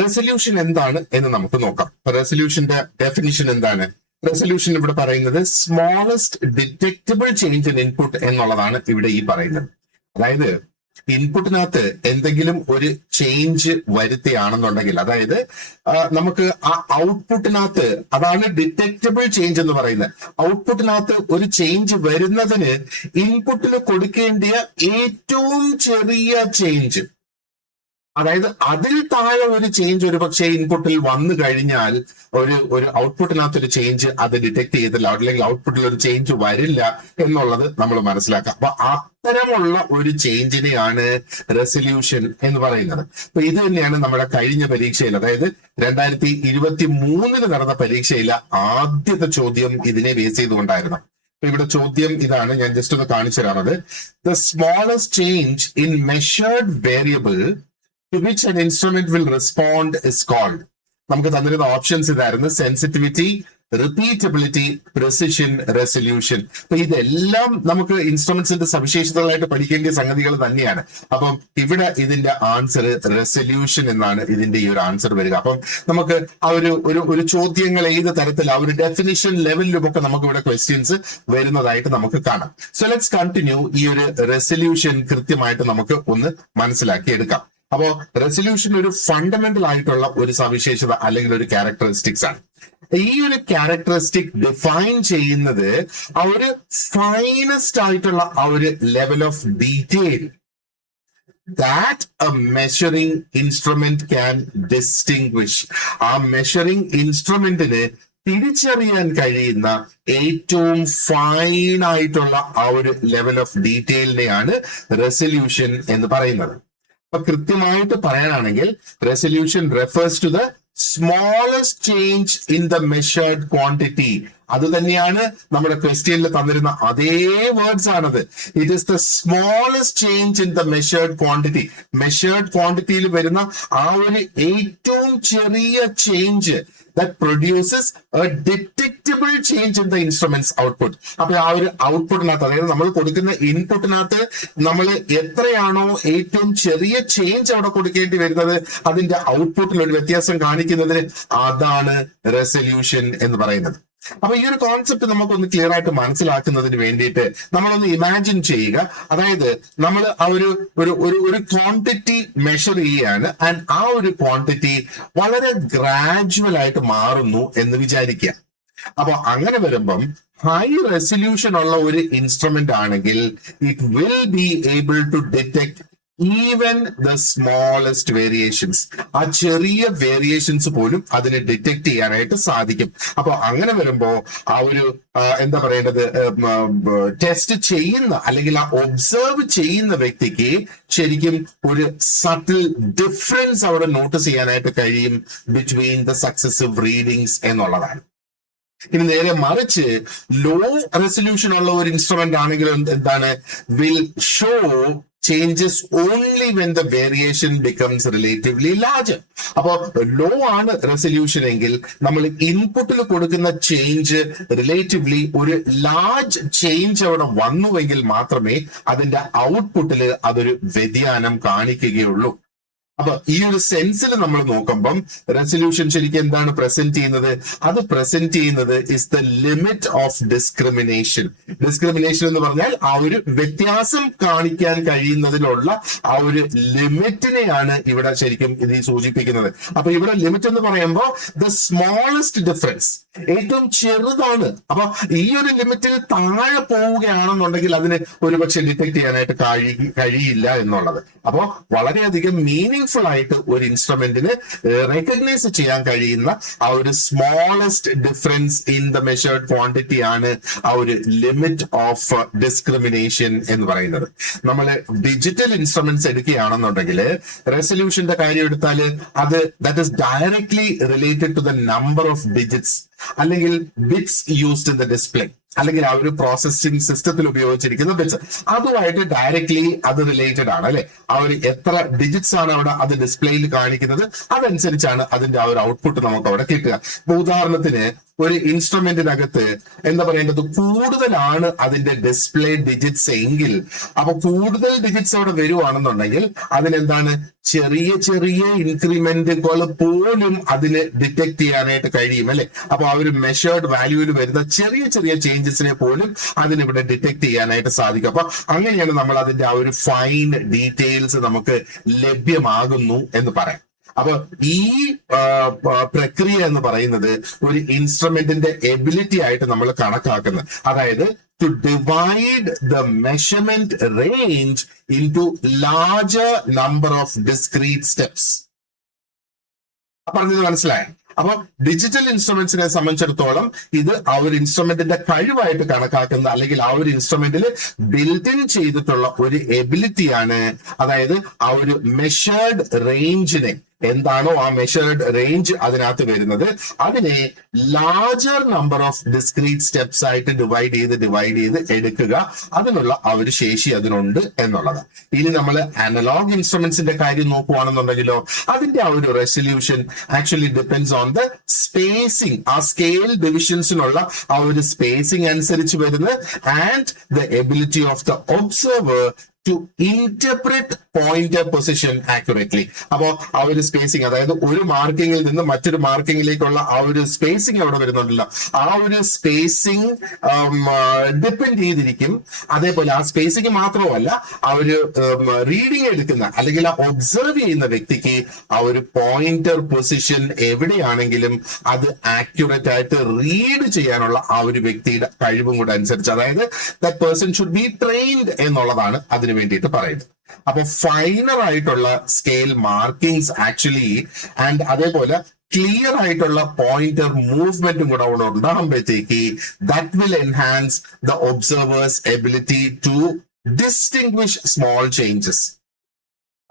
Resolution എന്താണ് എന്ന് നമുക്ക് നോക്കാം. റെസൊല്യൂഷന്റെ ഡെഫിനിഷൻ എന്താണ്? റെസൊല്യൂഷൻ ഇവിടെ പറയുന്നത് smallest detectable change in input എന്നുള്ളതാണ് ഇവിടെ ഈ പറയുന്നത്. അതായത് ഇൻപുട്ടിനകത്ത് എന്തെങ്കിലും ഒരു ചേഞ്ച് വരുത്തുകയാണെന്നുണ്ടെങ്കിൽ, അതായത് നമുക്ക് ആ ഔട്ട്പുട്ടിനകത്ത്, അതാണ് ഡിറ്റക്റ്റബിൾ ചേഞ്ച് എന്ന് പറയുന്നത്. ഔട്ട്പുട്ടിനകത്ത് ഒരു ചേഞ്ച് വരുന്നതിന് ഇൻപുട്ടിൽ കൊടുക്കേണ്ടിയ ഏറ്റവും ചെറിയ ചേഞ്ച്, അതായത് അതിൽ താഴെ ഒരു ചേഞ്ച് ഒരു പക്ഷേ ഇൻപുട്ടിൽ വന്നു കഴിഞ്ഞാൽ ഒരു ഔട്ട്പുട്ടിനകത്ത് ഒരു ചേഞ്ച് അത് ഡിറ്റക്ട് ചെയ്തില്ല, അല്ലെങ്കിൽ ഔട്ട്പുട്ടിൽ ഒരു ചേഞ്ച് വരില്ല എന്നുള്ളത് നമ്മൾ മനസ്സിലാക്കാം. അപ്പൊ അത്തരമുള്ള ഒരു ചേഞ്ചിനെയാണ് റെസൊല്യൂഷൻ എന്ന് പറയുന്നത്. അപ്പൊ ഇത് തന്നെയാണ് നമ്മുടെ കഴിഞ്ഞ പരീക്ഷയിൽ, അതായത് 2023 നടന്ന പരീക്ഷയിലെ ആദ്യത്തെ ചോദ്യം ഇതിനെ ബേസ് ചെയ്തുകൊണ്ടായിരുന്നു. അപ്പൊ ഇവിടെ ചോദ്യം ഇതാണ്, ഞാൻ ജസ്റ്റ് ഒന്ന് കാണിച്ചു തരാമത്. The smallest change in measured variable to which an instrument will respond is called. നമുക്ക് തന്നിരുന്ന ഓപ്ഷൻസ് ഇതായിരുന്നു: സെൻസിറ്റിവിറ്റി, റിപ്പീറ്റബിലിറ്റി, പ്രിസിഷൻ, റെസൊല്യൂഷൻ. അപ്പൊ ഇതെല്ലാം നമുക്ക് ഇൻസ്ട്രുമെന്റ്സിന്റെ സവിശേഷതകളായിട്ട് പഠിക്കേണ്ട സംഗതികൾ തന്നെയാണ്. അപ്പം ഇവിടെ ഇതിന്റെ ആൻസർ റെസൊല്യൂഷൻ എന്നാണ് ഇതിന്റെ ഈ ഒരു ആൻസർ വരിക. അപ്പം നമുക്ക് ആ ഒരു ചോദ്യങ്ങൾ ഏത് തരത്തിൽ ആ ഒരു ഡെഫിനിഷൻ ലെവലിലും ഒക്കെ നമുക്ക് ഇവിടെ ക്വസ്റ്റ്യൻസ് വരുന്നതായിട്ട് നമുക്ക് കാണാം. So let's continue. ഈ ഒരു റെസൊല്യൂഷൻ കൃത്യമായിട്ട് നമുക്ക് ഒന്ന് മനസ്സിലാക്കി എടുക്കാം. അപ്പോ റെസൊല്യൂഷൻ ഒരു ഫണ്ടമെന്റൽ ആയിട്ടുള്ള ഒരു സവിശേഷത അല്ലെങ്കിൽ ഒരു ക്യാരക്ടറിസ്റ്റിക്സ് ആണ്. ഈ ഒരു ക്യാരക്ടറിസ്റ്റിക് ഡിഫൈൻ ചെയ്യുന്നത് ആ ഒരു ഫൈനസ്റ്റ് ആയിട്ടുള്ള ആ ഒരു level of detail that a measuring instrument can distinguish. ആ മെഷറിംഗ് ഇൻസ്ട്രുമെന്റിന് തിരിച്ചറിയാൻ കഴിയുന്ന ഏറ്റവും ഫൈൻ ആയിട്ടുള്ള ആ ഒരു ലെവൽ ഓഫ് ഡീറ്റെയിലിനെയാണ് റെസൊല്യൂഷൻ എന്ന് പറയുന്നത്. അപ്പൊ കൃത്യമായിട്ട് പറയാനാണെങ്കിൽ resolution refers to the smallest change in the measured quantity. അത് തന്നെയാണ് നമ്മുടെ ക്വസ്റ്റ്യനിൽ തന്നിരുന്ന അതേ വേർഡ്സ് ആണത്. It is the smallest change in the measured quantity. Measured ക്വാണ്ടിറ്റിയിൽ വരുന്ന ആ ഒരു ഏറ്റവും ചെറിയ change that produces a detectable change in the instrument's output. അപ്പൊ ആ ഒരു ഔട്ട്പുട്ടിനകത്ത്, അതായത് നമ്മൾ കൊടുക്കുന്ന ഇൻപുട്ടിനകത്ത് നമ്മൾ എത്രയാണോ ഏറ്റവും ചെറിയ ചേഞ്ച് അവിടെ കൊടുക്കേണ്ടി വരുന്നത്, അതിന്റെ ഔട്ട്പുട്ടിൽ ഒരു വ്യത്യാസം കാണിക്കുന്നതിന് അതാണ് റെസൊല്യൂഷൻ എന്ന് പറയുന്നത്. അപ്പൊ ഈ ഒരു കോൺസെപ്റ്റ് നമുക്കൊന്ന് ക്ലിയർ ആയിട്ട് മനസ്സിലാക്കുന്നതിന് വേണ്ടിയിട്ട് നമ്മളൊന്ന് ഇമാജിൻ ചെയ്യുക. അതായത് നമ്മൾ ആ ഒരു ക്വാണ്ടിറ്റി മെഷർ ചെയ്യുകയാണ്, ആൻഡ് ആ ഒരു ക്വാണ്ടിറ്റി വളരെ ഗ്രാജുവൽ ആയിട്ട് മാറുന്നു എന്ന് വിചാരിക്കുക. അപ്പൊ അങ്ങനെ വരുമ്പം ഹൈ റെസൊല്യൂഷൻ ഉള്ള ഒരു ഇൻസ്ട്രുമെന്റ് ആണെങ്കിൽ it will be able to detect even the smallest variations. ആ ചെറിയ വേരിയേഷൻസ് പോലും അതിനെ ഡിറ്റക്ട് ചെയ്യാനായിട്ട് സാധിക്കും. അപ്പൊ അങ്ങനെ വരുമ്പോ ആ ഒരു എന്താ പറയേണ്ടത്, ടെസ്റ്റ് ചെയ്യുന്ന അല്ലെങ്കിൽ ആ ഒബ്സർവ് ചെയ്യുന്ന വ്യക്തിക്ക് ശരിക്കും ഒരു സട്ടിൽ ഡിഫറൻസ് അവിടെ നോട്ടീസ് ചെയ്യാനായിട്ട് കഴിയും ബിറ്റ്വീൻ ദ സക്സസീവ് റീഡിങ്സ് എന്നുള്ളതാണ്. ഇനി നേരെ മറിച്ച് ലോ റെസൊല്യൂഷൻ ഉള്ള ഒരു ഇൻസ്ട്രുമെന്റ് ആണെങ്കിൽ എന്താണ്, will show changes only when the variation becomes relatively larger. അപ്പോ ലോ ആണ് റെസൊല്യൂഷൻ എങ്കിൽ നമ്മൾ ഇൻപുട്ടിൽ കൊടുക്കുന്ന ചേഞ്ച് റിലേറ്റീവ്ലി ഒരു ലാർജ് ചേഞ്ച് അവിടെ വന്നുവെങ്കിൽ മാത്രമേ അതിന്റെ ഔട്ട്പുട്ടിൽ അതൊരു വ്യതിയാനം കാണിക്കുകയുള്ളൂ. അപ്പൊ ഈ ഒരു സെൻസിൽ നമ്മൾ നോക്കുമ്പം റെസൊല്യൂഷൻ ശരിക്കും എന്താണ് പ്രസന്റ് ചെയ്യുന്നത്? അത് പ്രസന്റ് ചെയ്യുന്നത് is the limit of discrimination. Discrimination എന്ന് പറഞ്ഞാൽ ആ ഒരു വ്യത്യാസം കാണിക്കാൻ കഴിയുന്നതിലുള്ള ആ ഒരു ലിമിറ്റിനെയാണ് ഇവിടെ ശരിക്കും ഇത് സൂചിപ്പിക്കുന്നത്. അപ്പൊ ഇവിടെ ലിമിറ്റ് എന്ന് പറയുമ്പോൾ ദ സ്മോളസ്റ്റ് ഡിഫറൻസ്, ഏറ്റവും ചെറുതാണ്. അപ്പൊ ഈ ഒരു ലിമിറ്റിൽ താഴെ പോവുകയാണെന്നുണ്ടെങ്കിൽ അതിന് ഒരുപക്ഷെ ഡിറ്റക്ട് ചെയ്യാനായിട്ട് കഴിയില്ല എന്നുള്ളത്. അപ്പോ വളരെയധികം മീനിങ് ആയിട്ട് ഒരു ഇൻസ്ട്രുമെന്റിന് റെക്കഗ്നൈസ് ചെയ്യാൻ കഴിയുന്ന ആ ഒരു smallest difference in the measured quantity ആണ് ആ ഒരു ലിമിറ്റ് ഓഫ് ഡിസ്ക്രിമിനേഷൻ എന്ന് പറയുന്നത്. നമ്മൾ ഡിജിറ്റൽ ഇൻസ്ട്രുമെന്റ്സ് എടുക്കുകയാണെന്നുണ്ടെങ്കിൽ റെസൊല്യൂഷന്റെ കാര്യം എടുത്താൽ അത് that is directly related to the number of digits അല്ലെങ്കിൽ bits used in the display, അല്ലെങ്കിൽ ആ ഒരു പ്രോസസ്സിംഗ് സിസ്റ്റത്തിൽ ഉപയോഗിച്ചിരിക്കുന്ന ബിറ്റ്സ്, അതുമായിട്ട് ഡയറക്ട്ലി അത് റിലേറ്റഡ് ആണ് അല്ലെ. ആ ഒരു എത്ര ഡിജിറ്റ്സ് ആണ് അവിടെ അത് ഡിസ്പ്ലേയിൽ കാണിക്കുന്നത്, അതനുസരിച്ചാണ് അതിന്റെ ആ ഒരു ഔട്ട്പുട്ട് നമുക്ക് അവിടെ കിട്ടുക. ഇപ്പൊ ഉദാഹരണത്തിന് ഒരു ഇൻസ്ട്രുമെന്റിനകത്ത് എന്താ പറയേണ്ടത് കൂടുതലാണ് അതിന്റെ ഡിസ്പ്ലേ ഡിജിറ്റ്സ് എങ്കിൽ, അപ്പൊ കൂടുതൽ ഡിജിറ്റ്സ് അവിടെ വരുവാണെന്നുണ്ടെങ്കിൽ അതിനെന്താണ് ചെറിയ ചെറിയ ഇൻക്രിമെന്റുകൾ പോലും അതിന് ഡിറ്റക്ട് ചെയ്യാനായിട്ട് കഴിയും അല്ലെ. അപ്പൊ ആ ഒരു മെഷേർഡ് വാല്യൂവിൽ വരുന്ന ചെറിയ ചെറിയ ചേഞ്ചസിനെ പോലും അതിനിവിടെ ഡിറ്റക്ട് ചെയ്യാനായിട്ട് സാധിക്കും. അപ്പൊ അങ്ങനെയാണ് നമ്മൾ അതിന്റെ ആ ഒരു ഫൈൻ ഡീറ്റെയിൽസ് നമുക്ക് ലഭ്യമാകുന്നു എന്ന് പറയാം. അപ്പൊ ഈ പ്രക്രിയ എന്ന് പറയുന്നത് ഒരു ഇൻസ്ട്രുമെന്റിന്റെ എബിലിറ്റി ആയിട്ട് നമ്മൾ കണക്കാക്കുന്നത്. അതായത് to divide the measurement range into larger number of discrete steps. പറഞ്ഞത് മനസ്സിലായോ? അപ്പൊ ഡിജിറ്റൽ ഇൻസ്ട്രുമെന്റ്സിനെ സംബന്ധിച്ചിടത്തോളം ഇത് ആ ഒരു ഇൻസ്ട്രുമെന്റിന്റെ കഴിവായിട്ട് കണക്കാക്കുന്ന, അല്ലെങ്കിൽ ആ ഒരു ഇൻസ്ട്രുമെന്റിൽ ബിൽറ്റ് ഇൻ ചെയ്തിട്ടുള്ള ഒരു എബിലിറ്റിയാണ്. അതായത് ആ ഒരു മെഷേർഡ് റേഞ്ചിനെ, എന്താണോ ആ മെഷേർഡ് റേഞ്ച് അതിനകത്ത് വരുന്നത്, അതിനെ larger number of discrete steps ആയിട്ട് ഡിവൈഡ് ചെയ്ത് എടുക്കുക. അതിനുള്ള ആ ഒരു ശേഷി അതിനുണ്ട് എന്നുള്ളത്. ഇനി നമ്മൾ അനലോഗ് ഇൻസ്ട്രുമെന്റ്സിന്റെ കാര്യം നോക്കുകയാണെന്നുണ്ടെങ്കിലോ അതിന്റെ ആ ഒരു resolution actually depends on the spacing. ആ സ്കെയിൽ ഡിവിഷൻസിനുള്ള ആ ഒരു സ്പേസിംഗ് അനുസരിച്ച് വരുന്നത് and the ability of the observer to interpret pointer position accurately. അപ്പോ ആ ഒരു സ്പേസിംഗ്, അതായത് ഒരു മാർക്കിങ്ങിൽ നിന്ന് മറ്റൊരു മാർക്കിങ്ങിലേക്കുള്ള ആ ഒരു സ്പേസിംഗ് അവിടെ വരുന്നുണ്ടല്ലോ, ആ ഒരു സ്പേസിംഗ് ഡിപ്പെൻഡ് ചെയ്തിരിക്കും. അതേപോലെ ആ സ്പേസിംഗ് മാത്രമല്ല, ആ ഒരു റീഡിംഗ് എടുക്കുന്ന അല്ലെങ്കിൽ ആ ഒബ്സർവ് ചെയ്യുന്ന വ്യക്തിക്ക് ആ ഒരു പോയിന്റർ പൊസിഷൻ എവിടെയാണെങ്കിലും അത് ആക്യുറേറ്റ് ആയിട്ട് റീഡ് ചെയ്യാനുള്ള ആ ഒരു വ്യക്തിയുടെ കഴിവും കൂടെ അനുസരിച്ച്, അതായത് that person should be trained എന്നുള്ളതാണ് അതിന് വേണ്ടിയിട്ട് പറയുന്നത്. അപ്പൊ ഫൈനർ ആയിട്ടുള്ള സ്കെയിൽ മാർക്കിങ്സ് ആക്ച്വലി ആൻഡ് അതേപോലെ ക്ലിയർ ആയിട്ടുള്ള പോയിന്റർ മൂവ്മെന്റും കൂടെ അവിടെ ഉണ്ടാകുമ്പോഴത്തേക്ക് that will enhance the observer's ability to distinguish small changes.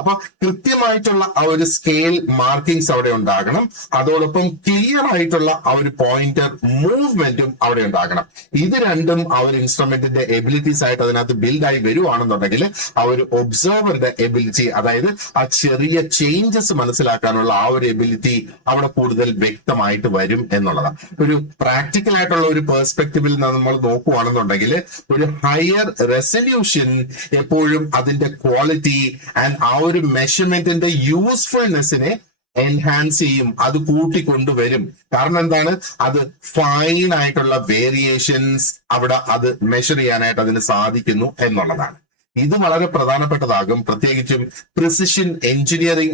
അപ്പൊ കൃത്യമായിട്ടുള്ള ആ ഒരു സ്കെയിൽ മാർക്കിങ്സ് അവിടെ ഉണ്ടാകണം. അതോടൊപ്പം ക്ലിയർ ആയിട്ടുള്ള ആ ഒരു പോയിന്റർ മൂവ്മെന്റും അവിടെ ഉണ്ടാകണം. ഇത് രണ്ടും ആ ഒരു ഇൻസ്ട്രുമെന്റിന്റെ എബിലിറ്റീസ് ആയിട്ട് അതിനകത്ത് ബിൽഡ് ആയി വരുവാണെന്നുണ്ടെങ്കിൽ ആ ഒരു ഒബ്സർവറിന്റെ എബിലിറ്റി, അതായത് ആ ചെറിയ ചേഞ്ചസ് മനസ്സിലാക്കാനുള്ള ആ ഒരു എബിലിറ്റി അവിടെ കൂടുതൽ വ്യക്തമായിട്ട് വരും എന്നുള്ളതാണ്. ഒരു പ്രാക്ടിക്കൽ ആയിട്ടുള്ള ഒരു പെർസ്പെക്റ്റീവിൽ നമ്മൾ നോക്കുകയാണെന്നുണ്ടെങ്കിൽ ഒരു ഹയർ റെസൊല്യൂഷൻ എപ്പോഴും അതിന്റെ ക്വാളിറ്റി ആൻഡ് ആ ഒരു മെഷർമെന്റിന്റെ യൂസ്ഫുൾനെസ്സിനെ എൻഹാൻസ് ചെയ്യും, അത് കൂട്ടിക്കൊണ്ടുവരും. കാരണം എന്താണ്, അത് ഫൈൻ ആയിട്ടുള്ള വേരിയേഷൻസ് അവിടെ അത് മെഷർ ചെയ്യാനായിട്ട് അതിന് സാധിക്കുന്നു എന്നുള്ളതാണ്. ഇത് വളരെ പ്രധാനപ്പെട്ടതാകും. പ്രത്യേകിച്ചും പ്രിസിഷൻ എഞ്ചിനീയറിംഗ്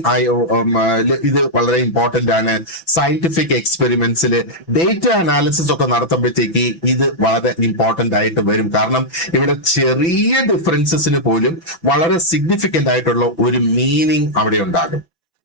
ഇത് വളരെ ഇമ്പോർട്ടന്റ് ആണ്. സയന്റിഫിക് എക്സ്പെരിമെന്റ്സിൽ ഡേറ്റ അനാലിസിസ് ഒക്കെ നടത്തുമ്പോഴത്തേക്ക് ഇത് വളരെ ഇമ്പോർട്ടന്റ് ആയിട്ട് വരും. കാരണം ഇവിടെ ചെറിയ ഡിഫറൻസസിന് പോലും വളരെ സിഗ്നിഫിക്കന്റ് ആയിട്ടുള്ള ഒരു മീനിങ് അവിടെ ഉണ്ടാകും.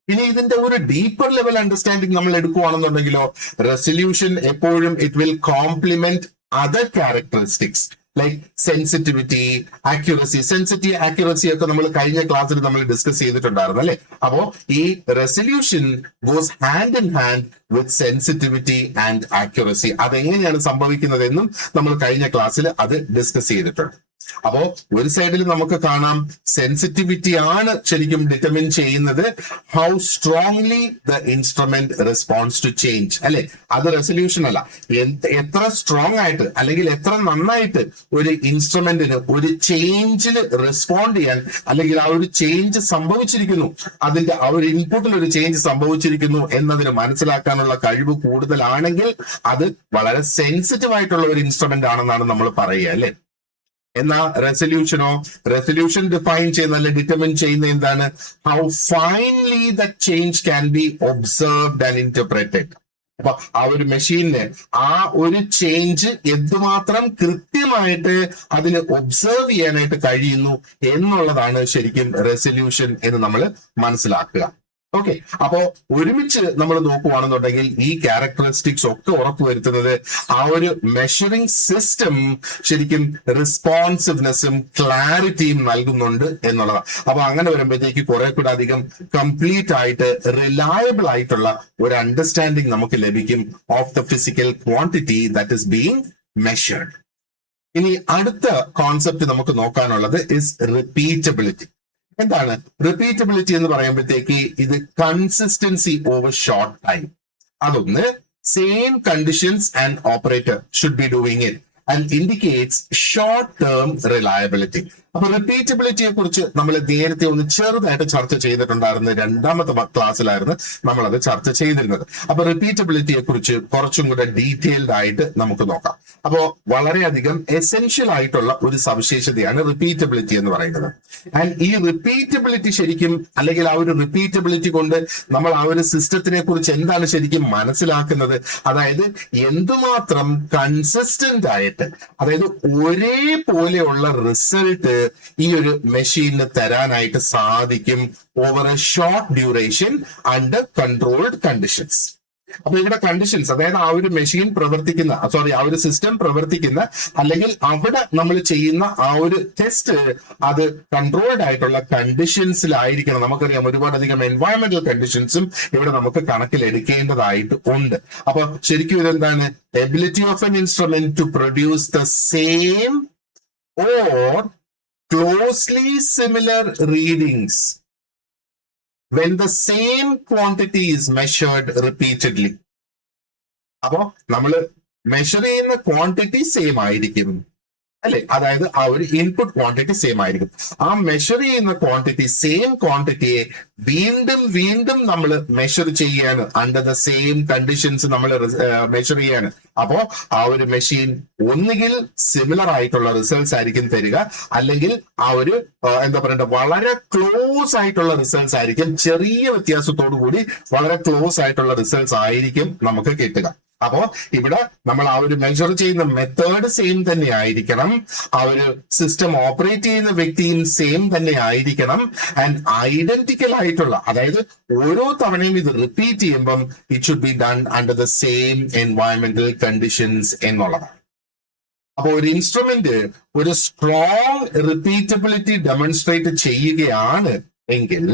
ഇനി ഇതിന്റെ ഒരു ഡീപ്പർ ലെവൽ അണ്ടർസ്റ്റാൻഡിങ് നമ്മൾ എടുക്കുകയാണെന്നുണ്ടെങ്കിലോ റെസൊല്യൂഷൻ എപ്പോഴും it will complement other characteristics like sensitivity, accuracy ഒക്കെ നമ്മൾ കഴിഞ്ഞ ക്ലാസ്സിൽ നമ്മൾ ഡിസ്കസ് ചെയ്തിട്ടുണ്ടായിരുന്നു അല്ലെ. അപ്പോ ഈ resolution goes hand in hand with sensitivity and accuracy. അതെങ്ങനെയാണ് സംഭവിക്കുന്നതെന്നും നമ്മൾ കഴിഞ്ഞ ക്ലാസ്സിൽ അത് ഡിസ്കസ് ചെയ്തിട്ടുണ്ട്. അപ്പോ ഒരു സൈഡിൽ നമുക്ക് കാണാം സെൻസിറ്റിവിറ്റി ആണ് ശരിക്കും ഡിറ്റർമിൻ ചെയ്യുന്നത് how strongly the instrument responds to change അല്ലെ. അത് റെസൊല്യൂഷൻ അല്ല, എത്ര സ്ട്രോങ് ആയിട്ട് അല്ലെങ്കിൽ എത്ര നന്നായിട്ട് ഒരു ഇൻസ്ട്രുമെന്റിന് ഒരു ചേഞ്ചിന് റെസ്പോണ്ട് ചെയ്യാൻ, അല്ലെങ്കിൽ ആ ഒരു ചേഞ്ച് സംഭവിച്ചിരിക്കുന്നു, അതിന്റെ ആ ഒരു ഇൻപുട്ടിൽ ഒരു ചേഞ്ച് സംഭവിച്ചിരിക്കുന്നു എന്നതിന് മനസ്സിലാക്കാനുള്ള കഴിവ് കൂടുതലാണെങ്കിൽ അത് വളരെ സെൻസിറ്റീവ് ആയിട്ടുള്ള ഒരു ഇൻസ്ട്രുമെന്റ് ആണെന്നാണ് നമ്മൾ പറയുക അല്ലെ. എന്നാ റെസൊല്യൂഷൻ ഡിഫൈൻ ചെയ്യുന്ന അല്ലെ ഡിറ്റർമിൻ ചെയ്യുന്ന എന്താണ്, how finely the change can be observed and interpreted. അപ്പൊ ആ ഒരു മെഷീനിന് ആ ഒരു ചേഞ്ച് എന്തുമാത്രം കൃത്യമായിട്ട് അതിന് ഒബ്സർവ് ചെയ്യാനായിട്ട് കഴിയുന്നു എന്നുള്ളതാണ് ശരിക്കും റെസൊല്യൂഷൻ എന്ന് നമ്മൾ മനസ്സിലാക്കുക. ഓക്കെ, അപ്പോ ഒരുമിച്ച് നമ്മൾ നോക്കുകയാണെന്നുണ്ടെങ്കിൽ ഈ ക്യാരക്ടറിസ്റ്റിക്സ് ഒക്കെ ഉറപ്പുവരുത്തുന്നത് ആ ഒരു മെഷറിംഗ് സിസ്റ്റം ശരിക്കും റെസ്പോൺസിവ്നെസ്സും ക്ലാരിറ്റിയും നൽകുന്നുണ്ട് എന്നുള്ളതാണ്. അപ്പൊ അങ്ങനെ വരുമ്പോഴത്തേക്ക് കുറെ കൂടെ അധികം കംപ്ലീറ്റ് ആയിട്ട് റിലയബിൾ ആയിട്ടുള്ള ഒരു അണ്ടർസ്റ്റാൻഡിങ് നമുക്ക് ലഭിക്കും of the physical quantity that is being measured. ഇനി അടുത്ത കോൺസെപ്റ്റ് നമുക്ക് നോക്കാനുള്ളത് ഇസ് റിപ്പീറ്റബിലിറ്റി. എന്താണ് റിപ്പീറ്റബിലിറ്റി എന്ന് പറയുമ്പോഴത്തേക്ക് ഇത് കൺസിസ്റ്റൻസി ഓവർ ഷോർട്ട് ടൈം, അതൊന്ന് same conditions and operator should be doing it and indicates short-term reliability. അപ്പൊ റിപ്പീറ്റബിലിറ്റിയെ കുറിച്ച് നമ്മൾ നേരത്തെ ഒന്ന് ചെറുതായിട്ട് ചർച്ച ചെയ്തിട്ടുണ്ടായിരുന്നു. രണ്ടാമത്തെ ക്ലാസ്സിലായിരുന്നു നമ്മൾ അത് ചർച്ച ചെയ്തിരുന്നത്. അപ്പൊ റിപ്പീറ്റബിലിറ്റിയെ കുറിച്ച് കുറച്ചും കൂടെ ഡീറ്റെയിൽഡ് ആയിട്ട് നമുക്ക് നോക്കാം. അപ്പോ വളരെയധികം എസെൻഷ്യൽ ആയിട്ടുള്ള ഒരു സവിശേഷതയാണ് റിപ്പീറ്റബിലിറ്റി എന്ന് പറയുന്നത്. ആൻഡ് ഈ റിപ്പീറ്റബിലിറ്റി ശരിക്കും, അല്ലെങ്കിൽ ആ ഒരു റിപ്പീറ്റബിലിറ്റി കൊണ്ട് നമ്മൾ ആ ഒരു സിസ്റ്റത്തിനെ കുറിച്ച് എന്താണ് ശരിക്കും മനസ്സിലാക്കുന്നത്, അതായത് എന്തുമാത്രം കൺസിസ്റ്റന്റ് ആയിട്ട്, അതായത് ഒരേപോലെയുള്ള റിസൾട്ട് ഈ ഒരു മെഷീനിന് തരാനായിട്ട് സാധിക്കും over A short duration under controlled conditions. അപ്പൊ ഇവിടെ കണ്ടീഷൻസ്, അതായത് ആ ഒരു മെഷീൻ പ്രവർത്തിക്കുന്ന, ആ ഒരു സിസ്റ്റം പ്രവർത്തിക്കുന്ന, അല്ലെങ്കിൽ അവിടെ നമ്മൾ ചെയ്യുന്ന ആ ഒരു ടെസ്റ്റ് അത് കൺട്രോൾഡ് ആയിട്ടുള്ള കണ്ടീഷൻസിലായിരിക്കണം. നമുക്കറിയാം ഒരുപാടധികം എൻവയോൺമെന്റൽ കണ്ടീഷൻസും ഇവിടെ നമുക്ക് കണക്കിലെടുക്കേണ്ടതായിട്ട് ഉണ്ട്. അപ്പൊ ശരിക്കും ഇതെന്താണ്, ability of an instrument to produce the same or closely similar readings when the same quantity is measured repeatedly. അപ്പോ നമ്മൾ മെഷർ ചെയ്യുന്ന ക്വാണ്ടിറ്റി സെയിം ആയിരിക്കും അല്ലെ, അതായത് ആ ഒരു ഇൻപുട്ട് ക്വാണ്ടിറ്റി സെയിം ആയിരിക്കും. ആ മെഷർ ചെയ്യുന്ന ക്വാണ്ടിറ്റി, സെയിം ക്വാണ്ടിറ്റിയെ വീണ്ടും വീണ്ടും നമ്മൾ മെഷർ ചെയ്യാണ്, അണ്ടർ ദ സെയിം കണ്ടീഷൻസ് നമ്മൾ മെഷർ ചെയ്യാണ്. അപ്പോ ആ ഒരു മെഷീൻ ഒന്നുകിൽ സിമിലർ ആയിട്ടുള്ള റിസൾട്ട്സ് ആയിരിക്കും തരിക, അല്ലെങ്കിൽ ആ ഒരു എന്താ പറയണ്ട വളരെ ക്ലോസ് ആയിട്ടുള്ള റിസൾട്ട്സ് ആയിരിക്കും. ചെറിയ വ്യത്യാസത്തോടു കൂടി വളരെ ക്ലോസ് ആയിട്ടുള്ള റിസൾട്ട്സ് ആയിരിക്കും നമുക്ക് കിട്ടുക. അപ്പോ ഇവിടെ നമ്മൾ ആ ഒരു മെഷർ ചെയ്യുന്ന മെത്തേഡ് സെയിം തന്നെ ആയിരിക്കണം, ആ ഒരു സിസ്റ്റം ഓപ്പറേറ്റ് ചെയ്യുന്ന വ്യക്തിയും സെയിം തന്നെ ആയിരിക്കണം, ആൻഡ് ഐഡന്റിക്കൽ ആയിട്ടുള്ള, അതായത് ഓരോ തവണയും ഇത് റിപ്പീറ്റ് ചെയ്യുമ്പം it should be done under the same എൻവയോൺമെന്റൽ കണ്ടീഷൻസ് എന്നുള്ളതാണ്. അപ്പൊ ഒരു ഇൻസ്ട്രുമെന്റ് ഒരു സ്ട്രോങ് റിപ്പീറ്റബിലിറ്റി ഡെമോൺസ്ട്രേറ്റ് ചെയ്യുകയാണ് എങ്കിൽ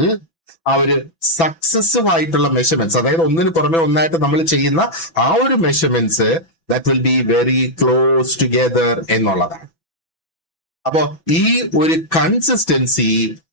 ആ ഒരു സക്സസീവ് ആയിട്ടുള്ള മെഷർമെന്റ്സ്, അതായത് ഒന്നിന് പുറമെ ഒന്നായിട്ട് നമ്മൾ ചെയ്യുന്ന ആ ഒരു measurements that will be very close together എന്നുള്ളതാണ്. അപ്പോ ഈ ഒരു കൺസിസ്റ്റൻസി,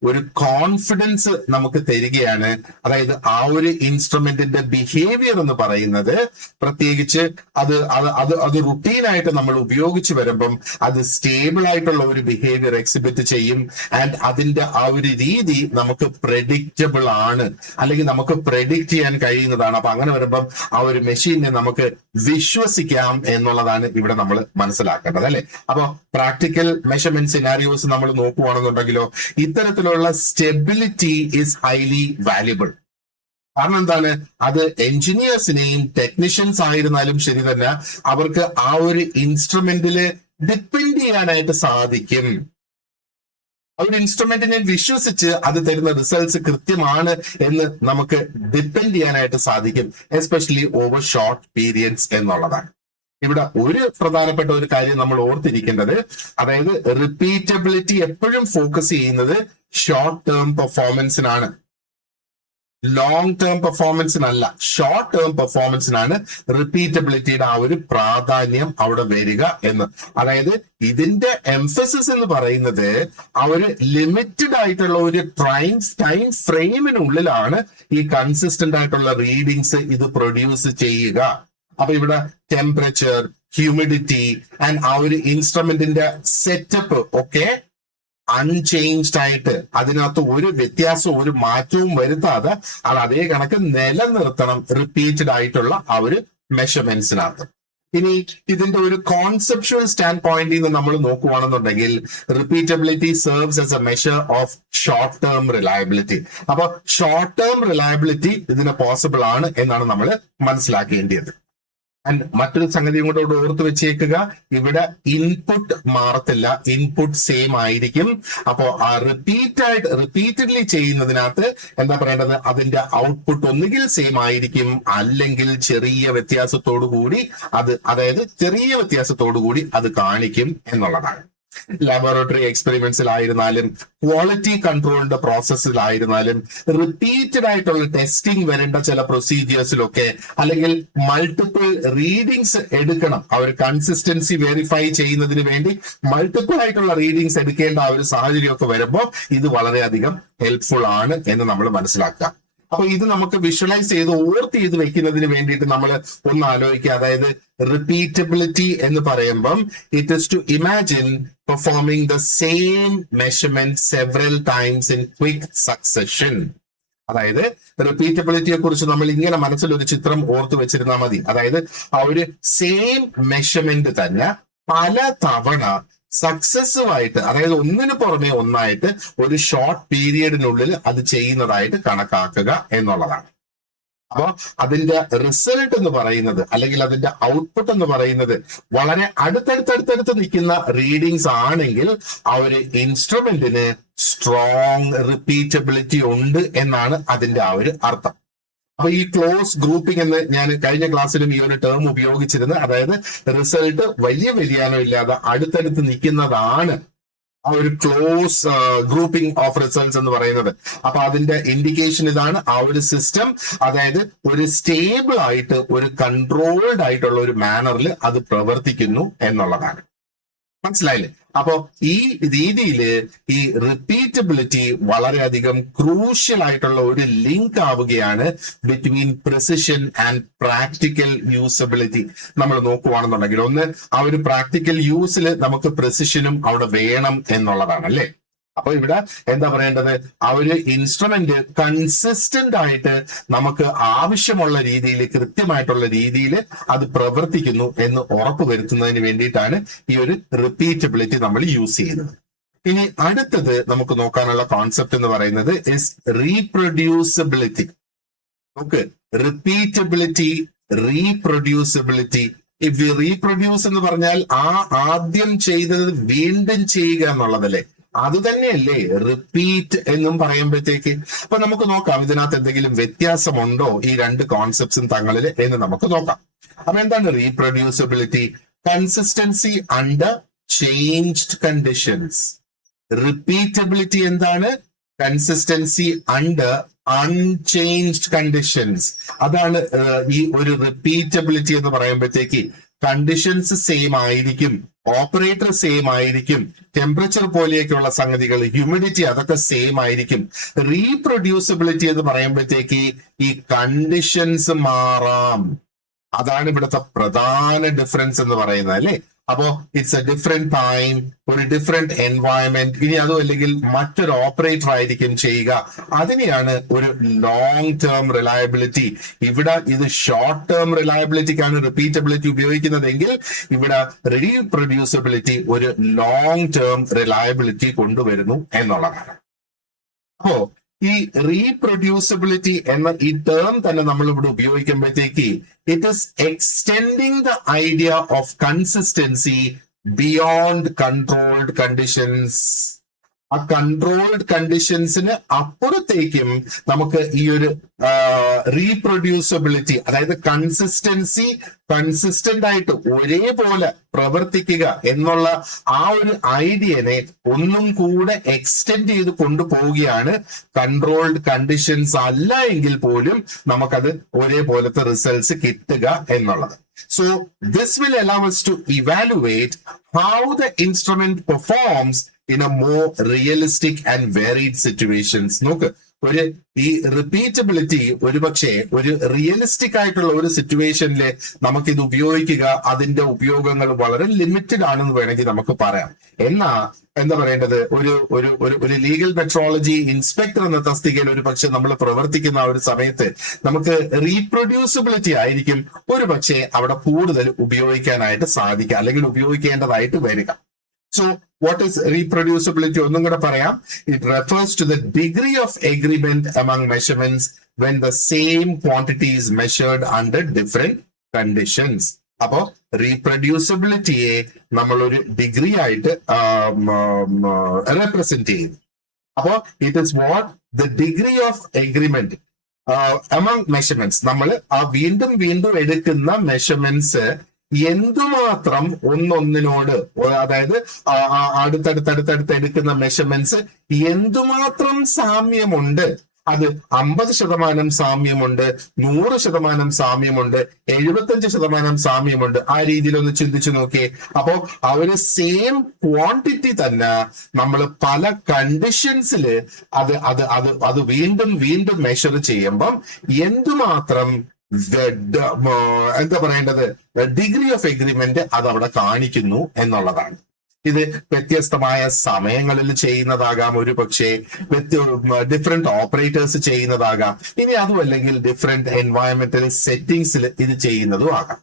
ഒരു കോൺഫിഡൻസ് നമുക്ക് തരികയാണ്. അതായത് ആ ഒരു ഇൻസ്ട്രുമെന്റിന്റെ ബിഹേവിയർ എന്ന് പറയുന്നത്, പ്രത്യേകിച്ച് അത് റുട്ടീനായിട്ട് നമ്മൾ ഉപയോഗിച്ച് വരുമ്പം അത് സ്റ്റേബിൾ ആയിട്ടുള്ള ഒരു ബിഹേവിയർ എക്സിബിറ്റ് ചെയ്യും. ആൻഡ് അതിന്റെ ആ ഒരു രീതി നമുക്ക് പ്രെഡിക്റ്റബിൾ ആണ്, അല്ലെങ്കിൽ നമുക്ക് പ്രെഡിക്റ്റ് ചെയ്യാൻ കഴിയുന്നതാണ്. അപ്പൊ അങ്ങനെ വരുമ്പം ആ ഒരു മെഷീനെ നമുക്ക് വിശ്വസിക്കാം എന്നുള്ളതാണ് ഇവിടെ നമ്മൾ മനസ്സിലാക്കേണ്ടത് അല്ലെ. അപ്പൊ പ്രാക്ടിക്കൽ മെഷർമെന്റ് സിനാരിയോസ് നമ്മൾ നോക്കുകയാണെന്നുണ്ടെങ്കിലോ ഇത്തരത്തിലുള്ള സ്റ്റെബിലിറ്റി ഈസ് ഹൈലി വാല്യുബിൾ. കാരണം എന്താണ്, അത് എഞ്ചിനീയേഴ്സിനെയും ടെക്നീഷ്യൻസ് ആയിരുന്നാലും ശരി തന്നെ അവർക്ക് ആ ഒരു ഇൻസ്ട്രുമെന്റില് ഡിപ്പെൻഡ് ചെയ്യാനായിട്ട് സാധിക്കും. ആ ഒരു ഇൻസ്ട്രുമെന്റിനെ വിശ്വസിച്ച് അത് തരുന്ന റിസൾട്ട്സ് കൃത്യമാണ് എന്ന് നമുക്ക് ഡിപ്പെൻഡ് ചെയ്യാനായിട്ട് സാധിക്കും, എസ്പെഷ്യലി ഓവർ ഷോർട്ട് പീരിയഡ്സ് എന്നുള്ളതാണ്. ഇവിടെ ഒരു പ്രധാനപ്പെട്ട ഒരു കാര്യം നമ്മൾ ഓർത്തിരിക്കേണ്ടത്, അതായത് റിപ്പീറ്റബിലിറ്റി എപ്പോഴും ഫോക്കസ് ചെയ്യുന്നത് ഷോർട്ട് ടേം പെർഫോമൻസിനാണ്, ലോങ് ടേം പെർഫോമൻസിനല്ല. ഷോർട്ട് ടേം പെർഫോമൻസിനാണ് റിപ്പീറ്റബിലിറ്റിയുടെ ആ ഒരു പ്രാധാന്യം അവിടെ വരിക എന്ന്. അതായത് ഇതിന്റെ എംഫസിസ് എന്ന് പറയുന്നത് ആ ഒരു ലിമിറ്റഡ് ആയിട്ടുള്ള ഒരു ടൈം ഫ്രെയിമിനുള്ളിലാണ് ഈ കൺസിസ്റ്റന്റ് ആയിട്ടുള്ള റീഡിങ്സ് ഇത് പ്രൊഡ്യൂസ് ചെയ്യുക. അപ്പൊ ഇവിടെ ടെമ്പറേച്ചർ, ഹ്യൂമിഡിറ്റി ആൻഡ് ആ ഒരു ഇൻസ്ട്രുമെന്റിന്റെ സെറ്റപ്പ് ഒക്കെ അൺചേഞ്ച്ഡ് ആയിട്ട്, അതിനകത്ത് ഒരു വ്യത്യാസവും ഒരു മാറ്റവും വരുത്താതെ അത് അതേ കണക്ക് നിലനിർത്തണം റിപ്പീറ്റഡ് ആയിട്ടുള്ള ആ ഒരു മെഷർമെന്റ്സിനകത്ത്. ഇനി ഇതിന്റെ ഒരു കോൺസെപ്ച്വൽ സ്റ്റാൻഡ് പോയിന്റിൽ നിന്ന് നമ്മൾ നോക്കുകയാണെന്നുണ്ടെങ്കിൽ repeatability serves as A measure of short term reliability. അപ്പൊ ഷോർട്ട് ടേം റിലയബിലിറ്റി ഇതിന് പോസിബിൾ ആണ് എന്നാണ് നമ്മൾ മനസ്സിലാക്കേണ്ടത്. ആൻഡ് മറ്റൊരു സംഗതിയും കൂടെ ഓർത്ത് വെച്ചേക്കുക, ഇവിടെ ഇൻപുട്ട് മാറത്തില്ല, ഇൻപുട്ട് സെയിം ആയിരിക്കും. അപ്പോ ആ റിപ്പീറ്റഡ്ലി ചെയ്യുന്നതിനകത്ത് എന്താ പറയേണ്ടത്, അതിന്റെ ഔട്ട്പുട്ട് ഒന്നുകിൽ സെയിം ആയിരിക്കും, അല്ലെങ്കിൽ ചെറിയ വ്യത്യാസത്തോടു കൂടി അത് കാണിക്കും എന്നുള്ളതാണ്. ലാബോറട്ടറി എക്സ്പെരിമെന്റ്സിലായിരുന്നാലും ക്വാളിറ്റി കൺട്രോളിന്റെ പ്രോസസ്സിലായിരുന്നാലും റിപ്പീറ്റഡ് ആയിട്ടുള്ള ടെസ്റ്റിംഗ് വരേണ്ട ചില പ്രൊസീജിയേഴ്സിലൊക്കെ, അല്ലെങ്കിൽ മൾട്ടിപ്പിൾ റീഡിങ്സ് എടുക്കണം, ആ ഒരു കൺസിസ്റ്റൻസി വെരിഫൈ ചെയ്യുന്നതിന് വേണ്ടി മൾട്ടിപ്പിൾ ആയിട്ടുള്ള റീഡിങ്സ് എടുക്കേണ്ട ആ ഒരു സാഹചര്യമൊക്കെ വരുമ്പോൾ ഇത് വളരെയധികം ഹെൽപ്ഫുൾ ആണ് എന്ന് നമ്മൾ മനസ്സിലാക്കുക. അപ്പൊ ഇത് നമുക്ക് വിഷ്വലൈസ് ചെയ്ത് ഓർത്ത് ചെയ്ത് വെക്കുന്നതിന് വേണ്ടിയിട്ട് നമ്മൾ ഒന്ന് ആലോചിക്കുക. അതായത് റിപ്പീറ്റബിലിറ്റി എന്ന് പറയുമ്പം it is to imagine performing the same measurement several times in quick succession. അതായത് റിപ്പീറ്റബിലിറ്റിയെ കുറിച്ച് നമ്മൾ ഇങ്ങനെ മനസ്സിൽ ഒരു ചിത്രം ഓർത്ത് വെച്ചിരുന്നാൽ മതി. അതായത് ആ ഒരു സെയിം മെഷർമെന്റ് തന്നെ പല തവണ സക്സസീവ് ആയിട്ട്, അതായത് ഒന്നിനു പുറമെ ഒന്നായിട്ട് ഒരു ഷോർട്ട് പീരിയഡിനുള്ളിൽ അത് ചെയ്യുന്നതായിട്ട് കണക്കാക്കുക എന്നുള്ളതാണ്. അപ്പോ അതിന്റെ റിസൾട്ട് എന്ന് പറയുന്നത്, അല്ലെങ്കിൽ അതിന്റെ ഔട്ട്പുട്ട് എന്ന് പറയുന്നത് വളരെ അടുത്തടുത്തടുത്തടുത്ത് നിൽക്കുന്ന റീഡിങ്സ് ആണെങ്കിൽ ആ ഒരു ഇൻസ്ട്രുമെന്റിന് സ്ട്രോങ് റിപ്പീറ്റബിലിറ്റി ഉണ്ട് എന്നാണ് അതിന്റെ ആ ഒരു അർത്ഥം. അപ്പൊ ഈ ക്ലോസ് ഗ്രൂപ്പിംഗ് എന്ന് ഞാൻ കഴിഞ്ഞ ക്ലാസ്സിലും ഈ ഒരു ടേം ഉപയോഗിച്ചിരുന്നു. അതായത് റിസൾട്ട് വലിയ വ്യതിയാനം ഇല്ലാതെ അടുത്തടുത്ത് നിൽക്കുന്നതാണ് ആ ഒരു ക്ലോസ് ഗ്രൂപ്പിംഗ് ഓഫ് റിസൾട്ട്സ് എന്ന് പറയുന്നത്. അപ്പൊ അതിന്റെ ഇൻഡിക്കേഷൻ ഇതാണ്, ആ ഒരു സിസ്റ്റം അതായത് ഒരു സ്റ്റേബിൾ ആയിട്ട് ഒരു കൺട്രോൾഡ് ആയിട്ടുള്ള ഒരു മാനറിൽ അത് പ്രവർത്തിക്കുന്നു എന്നുള്ളതാണ്. മനസ്സിലായില്ലേ? അപ്പോ ഈ രീതിയിൽ ഈ റിപ്പീറ്റബിലിറ്റി വളരെയധികം ക്രൂഷ്യൽ ആയിട്ടുള്ള ഒരു ലിങ്ക് ആവുകയാണ് between precision and practical usability. നമ്മൾ നോക്കുവാണെന്നുണ്ടെങ്കിൽ ഒന്ന് ആ ഒരു പ്രാക്ടിക്കൽ യൂസിൽ നമുക്ക് പ്രിസിഷനും അവിടെ വേണം എന്നുള്ളതാണ് അല്ലേ. അപ്പൊ ഇവിടെ എന്താ പറയേണ്ടത്, ആ ഒരു ഇൻസ്ട്രുമെന്റ് കൺസിസ്റ്റന്റ് ആയിട്ട് നമുക്ക് ആവശ്യമുള്ള രീതിയിൽ, കൃത്യമായിട്ടുള്ള രീതിയിൽ അത് പ്രവർത്തിക്കുന്നു എന്ന് ഉറപ്പുവരുത്തുന്നതിന് വേണ്ടിയിട്ടാണ് ഈ ഒരു റിപ്പീറ്റബിലിറ്റി നമ്മൾ യൂസ് ചെയ്യുന്നത്. ഇനി അടുത്തത് നമുക്ക് നോക്കാനുള്ള കോൺസെപ്റ്റ് എന്ന് പറയുന്നത് ഇസ് റീപ്രൊഡ്യൂസിബിലിറ്റി. നോക്ക്, റിപ്പീറ്റബിലിറ്റി, റീപ്രൊഡ്യൂസിബിലിറ്റി. ഈ റീപ്രൊഡ്യൂസ് എന്ന് പറഞ്ഞാൽ ആ ആദ്യം ചെയ്തത് വീണ്ടും ചെയ്യുക എന്നുള്ളതല്ലേ, അത് തന്നെയല്ലേ റിപ്പീറ്റ് എന്നും പറയുമ്പോഴത്തേക്ക്. അപ്പൊ നമുക്ക് നോക്കാം ഇതിനകത്ത് എന്തെങ്കിലും വ്യത്യാസമുണ്ടോ ഈ രണ്ട് കോൺസെപ്റ്റ്സും തങ്ങളിൽ എന്ന് നമുക്ക് നോക്കാം. അപ്പൊ എന്താണ് reproducibility? Consistency under changed conditions. Repeatability എന്താണ്? Consistency under unchanged conditions. അതാണ് ഈ ഒരു റിപ്പീറ്റബിലിറ്റി എന്ന് പറയുമ്പോഴത്തേക്ക് കണ്ടീഷൻസ് സെയിം ആയിരിക്കും, ഓപ്പറേറ്റർ സെയിം ആയിരിക്കും, ടെമ്പറേച്ചർ പോലെയൊക്കെയുള്ള സംഗതികൾ, ഹ്യൂമിഡിറ്റി അതൊക്കെ സെയിം ആയിരിക്കും. റീപ്രൊഡ്യൂസിബിലിറ്റി എന്ന് പറയുമ്പോഴത്തേക്ക് ഈ കണ്ടീഷൻസ് മാറാം. അതാണ് ഇവിടുത്തെ പ്രധാന ഡിഫറൻസ് എന്ന് പറയുന്നത് അല്ലെ. അപ്പോ ഇറ്റ്സ് എ ഡിഫറെന്റ് ടൈം, ഒരു ഡിഫറെന്റ് എൻവയൺമെന്റ്, ഇനി അതും അല്ലെങ്കിൽ മറ്റൊരു ഓപ്പറേറ്റർ ആയിരിക്കും ചെയ്യുക. അതിനെയാണ് ഒരു ലോങ് ടേം റിലയബിലിറ്റി. ഇവിടെ ഇത് ഷോർട്ട് ടേം റിലയബിലിറ്റിക്കാണ് റിപ്പീറ്റബിലിറ്റി ഉപയോഗിക്കുന്നതെങ്കിൽ ഇവിടെ റീപ്രൊഡ്യൂസിബിലിറ്റി ഒരു ലോങ് ടേം റിലയബിലിറ്റി കൊണ്ടുവരുന്നു എന്നുള്ളതാണ്. അപ്പോ ഈ റീപ്രൊഡ്യൂസിബിലിറ്റി എന്ന ഈ ടേം തന്നെ നമ്മൾ ഇവിടെ ഉപയോഗിക്കുമ്പോഴത്തേക്ക് it is extending the idea of consistency beyond controlled conditions. ആ കൺട്രോൾഡ് കണ്ടീഷൻസിന് അപ്പുറത്തേക്കും നമുക്ക് ഈ ഒരു റീപ്രൊഡ്യൂസിബിലിറ്റി, അതായത് കൺസിസ്റ്റന്റ് ആയിട്ട് ഒരേപോലെ പ്രവർത്തിക്കുക എന്നുള്ള ആ ഒരു ഐഡിയനെ ഒന്നും കൂടെ എക്സ്റ്റെൻഡ് ചെയ്ത് കൊണ്ടുപോവുകയാണ്. കൺട്രോൾഡ് കണ്ടീഷൻസ് അല്ല എങ്കിൽ പോലും നമുക്കത് ഒരേപോലത്തെ റിസൾട്ട്സ് കിട്ടുക എന്നുള്ളത്. So this will allow us to evaluate how the instrument performs in a more realistic and varied situations. നോക്ക്, ഒരു ഈ റിപ്പീറ്റബിലിറ്റി ഒരുപക്ഷെ ഒരു റിയലിസ്റ്റിക് ആയിട്ടുള്ള ഒരു സിറ്റുവേഷനിൽ നമുക്കിത് ഉപയോഗിക്കുക, അതിന്റെ ഉപയോഗങ്ങൾ വളരെ ലിമിറ്റഡ് ആണെന്ന് വേണമെങ്കിൽ നമുക്ക് പറയാം. എന്നാ എന്താ പറയേണ്ടത്, ഒരു ലീഗൽ മെട്രോളജി ഇൻസ്പെക്ടർ എന്ന തസ്തികയിൽ ഒരു പക്ഷെ നമ്മൾ പ്രവർത്തിക്കുന്ന ആ ഒരു സമയത്ത് നമുക്ക് റീപ്രൊഡ്യൂസിബിലിറ്റി ആയിരിക്കും ഒരു പക്ഷേ അവിടെ കൂടുതൽ ഉപയോഗിക്കാനായിട്ട് സാധിക്കുക, അല്ലെങ്കിൽ ഉപയോഗിക്കേണ്ടതായിട്ട് വരിക. So what is reproducibility? ഒന്നും കൂടെ പറയാം. It refers to the degree of agreement among measurements when the same quantity is measured under different conditions. അപ്പോ റീപ്രൊഡ്യൂസിബിലിറ്റിയെ നമ്മൾ ഒരു ഡിഗ്രി ആയിട്ട് റെപ്രസെന്റ് ചെയ്യുന്നു. അപ്പോ it is what the degree of agreement among measurements. നമ്മൾ ആ വീണ്ടും വീണ്ടും എടുക്കുന്ന മെഷർമെന്റ്സ് എന്തുമാത്രം ഒന്നൊന്നിനോട്, അതായത് അടുത്തടുത്തടുത്തടുത്ത് എടുക്കുന്ന മെഷർമെന്റ്സ് എന്തുമാത്രം സാമ്യമുണ്ട് അത് 50% സാമ്യമുണ്ട്, 100% സാമ്യമുണ്ട്, 75% സാമ്യമുണ്ട്. ആ രീതിയിൽ ഒന്ന് ചിന്തിച്ചു നോക്കിയേ. അപ്പോ ആ ഒരു സെയിം ക്വാണ്ടിറ്റി തന്നെ നമ്മൾ പല കണ്ടീഷൻസിൽ അത് അത് അത് അത് വീണ്ടും വീണ്ടും മെഷർ ചെയ്യുമ്പം എന്തുമാത്രം എന്താ പറയേണ്ടത് ഡിഗ്രി ഓഫ് എഗ്രിമെന്റ് അത് അവിടെ കാണിക്കുന്നു എന്നുള്ളതാണ്. ഇത് വ്യത്യസ്തമായ സമയങ്ങളിൽ ചെയ്യുന്നതാകാം, ഒരു പക്ഷേ ഡിഫറെന്റ് ഓപ്പറേറ്റേഴ്സ് ചെയ്യുന്നതാകാം, ഇനി അതും അല്ലെങ്കിൽ ഡിഫറെന്റ് എൻവയറമെന്റൽ സെറ്റിംഗ്സിൽ ഇത് ചെയ്യുന്നതും ആകാം.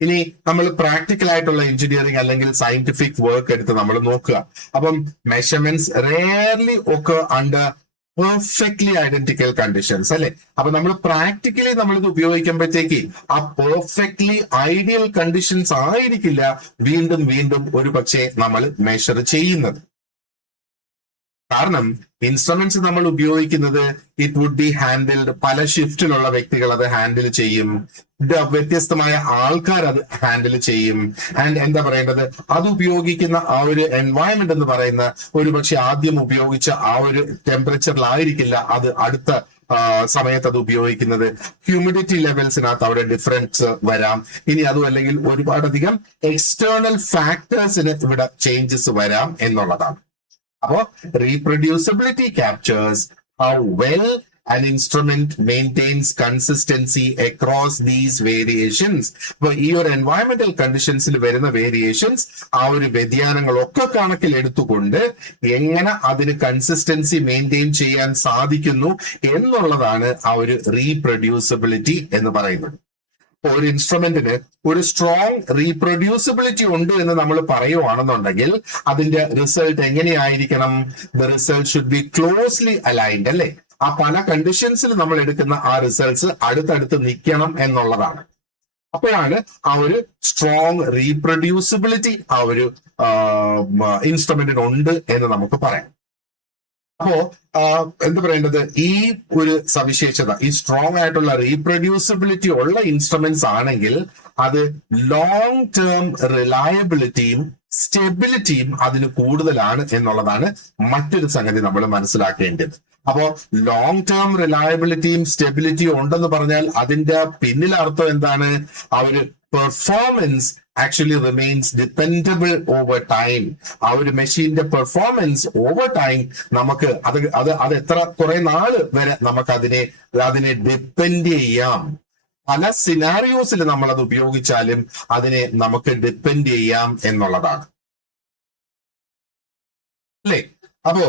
ഇനി നമ്മൾ പ്രാക്ടിക്കൽ ആയിട്ടുള്ള എഞ്ചിനീയറിംഗ് അല്ലെങ്കിൽ സയന്റിഫിക് വർക്ക് എടുത്ത് നമ്മൾ നോക്കുക. അപ്പം മെഷർമെന്റ്സ് റെയർലി ഒക്കെ അണ്ടർ പെർഫെക്റ്റ്ലി ഐഡന്റിക്കൽ കണ്ടീഷൻസ് അല്ലെ. അപ്പൊ നമ്മൾ പ്രാക്ടിക്കലി നമ്മൾ ഇത് ഉപയോഗിക്കുമ്പോഴത്തേക്ക് ആ പെർഫെക്റ്റ്ലി ഐഡിയൽ കണ്ടീഷൻസ് ആയിരിക്കില്ല വീണ്ടും വീണ്ടും ഒരു പക്ഷേ നമ്മൾ മെഷർ ചെയ്യുന്നത്. കാരണം ഇൻസ്ട്രുമെന്റ്സ് നമ്മൾ ഉപയോഗിക്കുന്നത് ഇറ്റ് വുഡ് ബി ഹാൻഡിൽഡ്, പല ഷിഫ്റ്റിലുള്ള വ്യക്തികൾ അത് ഹാൻഡിൽ ചെയ്യും, വ്യത്യസ്തമായ ആൾക്കാർ അത് ഹാൻഡിൽ ചെയ്യും. ആൻഡ് എന്താ പറയേണ്ടത്, അത് ഉപയോഗിക്കുന്ന ആ ഒരു എൻവയൺമെന്റ് എന്ന് പറയുന്ന ഒരു പക്ഷെ ആദ്യം ഉപയോഗിച്ച ആ ഒരു ടെമ്പറേച്ചറിലായിരിക്കില്ല അത് അടുത്ത സമയത്ത് അത് ഉപയോഗിക്കുന്നത്. ഹ്യൂമിഡിറ്റി ലെവൽസിനകത്ത് അവിടെ ഡിഫറൻസ് വരാം. ഇനി അതും അല്ലെങ്കിൽ ഒരുപാടധികം എക്സ്റ്റേണൽ ഫാക്ടേഴ്സിന് ഇവിടെ ചേഞ്ചസ് വരാം എന്നുള്ളതാണ്. അപ്പോ reproducibility captures how well an instrument maintains consistency across these variations. അപ്പൊ ഈ ഒരു എൻവയറമെന്റൽ കണ്ടീഷൻസിൽ വരുന്ന വേരിയേഷൻസ്, ആ ഒരു വ്യതിയാനങ്ങളൊക്കെ കണക്കിൽ എടുത്തുകൊണ്ട് എങ്ങനെ അതിന് കൺസിസ്റ്റൻസി മെയിൻറ്റെയിൻ ചെയ്യാൻ സാധിക്കുന്നു എന്നുള്ളതാണ് ആ ഒരു റീപ്രൊഡ്യൂസിബിലിറ്റി എന്ന് പറയുന്നത്. ഒരു ഇൻസ്ട്രുമെന്റിന് ഒരു സ്ട്രോങ് റീപ്രൊഡ്യൂസിബിലിറ്റി ഉണ്ട് എന്ന് നമ്മൾ പറയുവാണെന്നുണ്ടെങ്കിൽ അതിന്റെ റിസൾട്ട് എങ്ങനെയായിരിക്കണം? The result should be closely aligned അല്ലെ. ആ പല കണ്ടീഷൻസിൽ നമ്മൾ എടുക്കുന്ന ആ റിസൾട്ട്സ് അടുത്തടുത്ത് നിൽക്കണം എന്നുള്ളതാണ്. അപ്പോഴാണ് ആ ഒരു സ്ട്രോങ് റീപ്രൊഡ്യൂസിബിലിറ്റി ആ ഒരു ഇൻസ്ട്രുമെന്റിന് ഉണ്ട് എന്ന് നമുക്ക് പറയാം. അപ്പോ എന്താ പറയേണ്ടത്, ഈ ഒരു സവിശേഷത, ഈ സ്ട്രോങ് ആയിട്ടുള്ള റീപ്രൊഡ്യൂസിബിലിറ്റി ഉള്ള ഇൻസ്ട്രുമെന്റ്സ് ആണെങ്കിൽ അത് ലോങ് ടേം റിലയബിലിറ്റിയും സ്റ്റെബിലിറ്റിയും അതിന് കൂടുതലാണ് എന്നുള്ളതാണ് മറ്റൊരു സംഗതി നമ്മൾ മനസ്സിലാക്കേണ്ടത്. അപ്പോ ലോങ് ടേം റിലയബിലിറ്റിയും സ്റ്റെബിലിറ്റിയും ഉണ്ടെന്ന് പറഞ്ഞാൽ അതിന്റെ പിന്നിൽ അർത്ഥം എന്താണ്? ആ ഒരു performance actually remains dependable over time. ആ ഒരു മെഷീന്റെ പെർഫോമൻസ് ഓവർ ടൈം നമുക്ക് അത് എത്ര കുറെ നാള് വരെ നമുക്ക് അതിനെ ഡിപ്പെൻഡ് ചെയ്യാം. പല സിനാരിയോസിൽ നമ്മൾ അത് ഉപയോഗിച്ചാലും അതിനെ നമുക്ക് ഡിപ്പെൻഡ് ചെയ്യാം എന്നുള്ളതാണ് അല്ലേ. അപ്പോ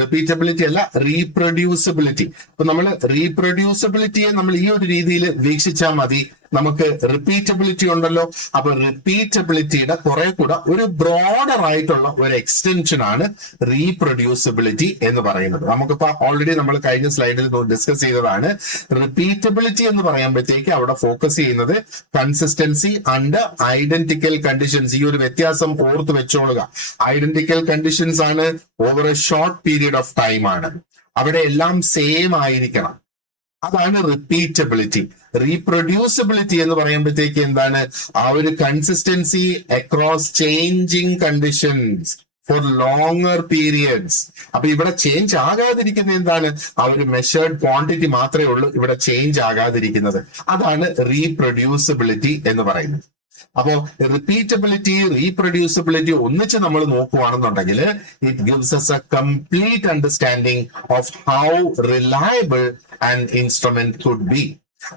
റിപ്പീറ്റബിലിറ്റി അല്ല, റീപ്രൊഡ്യൂസിബിലിറ്റി. അപ്പൊ നമ്മൾ റീപ്രൊഡ്യൂസിബിലിറ്റിയെ നമ്മൾ ഈ ഒരു രീതിയിൽ വീക്ഷിച്ചാൽ മതി. നമുക്ക് റിപ്പീറ്റബിലിറ്റി ഉണ്ടല്ലോ, അപ്പൊ റിപ്പീറ്റബിലിറ്റിയുടെ കുറെ കൂടെ ഒരു ബ്രോഡർ ആയിട്ടുള്ള ഒരു എക്സ്റ്റൻഷൻ ആണ് റീപ്രൊഡ്യൂസിബിലിറ്റി എന്ന് പറയുന്നത്. നമുക്കിപ്പോ ഓൾറെഡി നമ്മൾ കഴിഞ്ഞ സ്ലൈഡിൽ ഡിസ്കസ് ചെയ്തതാണ്. റിപ്പീറ്റബിലിറ്റി എന്ന് പറയുമ്പോഴത്തേക്ക് അവിടെ ഫോക്കസ് ചെയ്യുന്നത് കൺസിസ്റ്റൻസി അണ്ടർ ഐഡന്റിക്കൽ കണ്ടീഷൻസ്. ഈ ഒരു വ്യത്യാസം ഓർത്ത് വെച്ചോളുക. ഐഡന്റിക്കൽ കണ്ടീഷൻസ് ആണ്, over A short period of time ആണ്, അവിടെ എല്ലാം സെയിം ആയിരിക്കണം. അതാണ് റിപ്പീറ്റബിലിറ്റി. റീപ്രൊഡ്യൂസിബിലിറ്റി എന്ന് പറയുമ്പോഴത്തേക്ക് എന്താണ്? ആ ഒരു consistency across changing conditions for longer periods. അപ്പൊ ഇവിടെ ചേഞ്ച് ആകാതിരിക്കുന്ന എന്താണ്? ആ ഒരു മെഷേർഡ് ക്വാണ്ടിറ്റി മാത്രമേ ഉള്ളൂ ഇവിടെ ചേഞ്ച് ആകാതിരിക്കുന്നത്. അതാണ് റീപ്രൊഡ്യൂസിബിലിറ്റി എന്ന് പറയുന്നത്. അപ്പോ റിപ്പീറ്റബിലിറ്റി, റീപ്രൊഡ്യൂസിബിലിറ്റി ഒന്നിച്ച് നമ്മൾ നോക്കുവാണെന്നുണ്ടെങ്കിൽ it gives us a complete understanding of how reliable an instrument could be.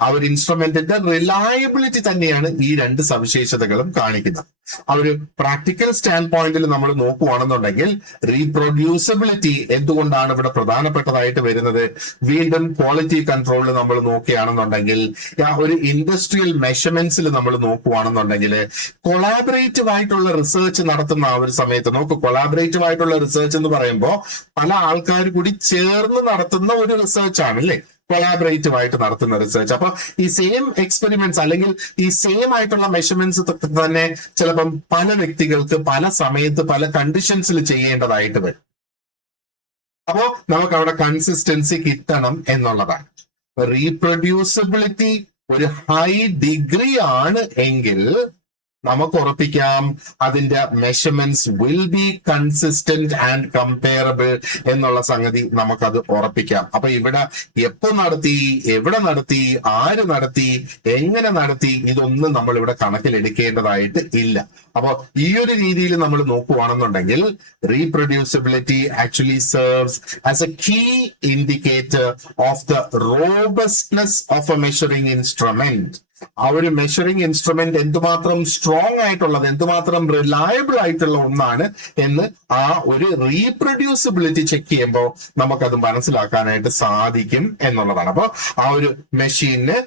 ആ ഒരു ഇൻസ്ട്രുമെന്റിന്റെ റിലയബിലിറ്റി തന്നെയാണ് ഈ രണ്ട് സവിശേഷതകളും കാണിക്കുന്നത്. ആ ഒരു പ്രാക്ടിക്കൽ സ്റ്റാൻഡ് പോയിന്റിൽ നമ്മൾ നോക്കുവാണെന്നുണ്ടെങ്കിൽ റീപ്രൊഡ്യൂസിബിലിറ്റി എന്തുകൊണ്ടാണ് ഇവിടെ പ്രധാനപ്പെട്ടതായിട്ട് വരുന്നത്? വീണ്ടും ക്വാളിറ്റി കൺട്രോളിൽ നമ്മൾ നോക്കുകയാണെന്നുണ്ടെങ്കിൽ, ആ ഒരു ഇൻഡസ്ട്രിയൽ മെഷർമെന്റ്സിൽ നമ്മൾ നോക്കുവാണെന്നുണ്ടെങ്കിൽ, കൊളാബറേറ്റീവ് ആയിട്ടുള്ള റിസർച്ച് നടത്തുന്ന ആ ഒരു സമയത്ത് നോക്ക്, കൊളാബറേറ്റീവ് ആയിട്ടുള്ള റിസർച്ച് എന്ന് പറയുമ്പോൾ പല ആൾക്കാർ കൂടി ചേർന്ന് നടത്തുന്ന ഒരു റിസർച്ച് ആണ് അല്ലേ, കൊളാബറേറ്റീവ് ആയിട്ട് നടത്തുന്ന റിസർച്ച്. അപ്പൊ ഈ സെയിം എക്സ്പെരിമെന്റ്സ് അല്ലെങ്കിൽ ഈ സെയിം ആയിട്ടുള്ള മെഷർമെന്റ്സ് തന്നെ ചിലപ്പം പല വ്യക്തികൾക്ക് പല സമയത്ത് പല കണ്ടീഷൻസിൽ ചെയ്യേണ്ടതായിട്ട് വരും. അപ്പോ നമുക്ക് അവിടെ കൺസിസ്റ്റൻസി കിട്ടണം എന്നുള്ളതാണ്. റീപ്രൊഡ്യൂസിബിലിറ്റി ഒരു ഹൈ ഡിഗ്രി ആണ് എങ്കിൽ നമുക്ക് ഉറപ്പിക്കാം അതിന്റെ measurements will be consistent and comparable എന്നുള്ള സംഗതി നമുക്കത് ഉറപ്പിക്കാം. അപ്പൊ ഇവിടെ എപ്പോ നടത്തി, എവിടെ നടത്തി, ആര് നടത്തി, എങ്ങനെ നടത്തി, ഇതൊന്നും നമ്മൾ ഇവിടെ കണക്കിലെടുക്കേണ്ടതായിട്ട് ഇല്ല. അപ്പൊ ഈ ഒരു രീതിയിൽ നമ്മൾ നോക്കുവാണെന്നുണ്ടെങ്കിൽ reproducibility actually serves as a key indicator of the robustness of a measuring instrument. ആ ഒരു മെഷറിംഗ് ഇൻസ്ട്രുമെന്റ് എന്തുമാത്രം സ്ട്രോങ് ആയിട്ടുള്ളത്, എന്തുമാത്രം റിലയബിൾ ആയിട്ടുള്ള ഒന്നാണ് എന്ന് ആ ഒരു റീപ്രൊഡ്യൂസിബിലിറ്റി ചെക്ക് ചെയ്യുമ്പോൾ നമുക്കത് മനസ്സിലാക്കാനായിട്ട് സാധിക്കും എന്നുള്ളതാണ്. അപ്പൊ ആ ഒരു മെഷീന്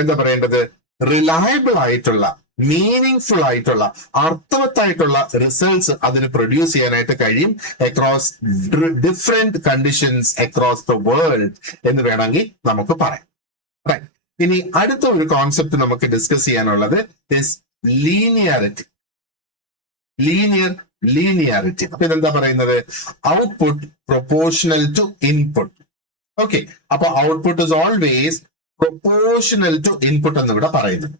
എന്താ പറയേണ്ടത്, റിലയബിൾ ആയിട്ടുള്ള, മീനിങ് ആയിട്ടുള്ള, അർത്ഥവത്തായിട്ടുള്ള റിസൾട്ട്സ് അതിന് പ്രൊഡ്യൂസ് ചെയ്യാനായിട്ട് കഴിയും across different conditions across the world എന്ന് വേണമെങ്കിൽ നമുക്ക് പറയാം. റൈറ്റ്. ഇനി അടുത്ത ഒരു കോൺസെപ്റ്റ് നമുക്ക് ഡിസ്കസ് ചെയ്യാനുള്ളത് ഇസ് ലീനിയാരിറ്റി. ലീനിയാരിറ്റി. അപ്പൊ ഇതെന്താ പറയുന്നത്? Output proportional to input. Okay, അപ്പൊ output is always proportional to input എന്ന് ഇവിടെ പറയുന്നത്.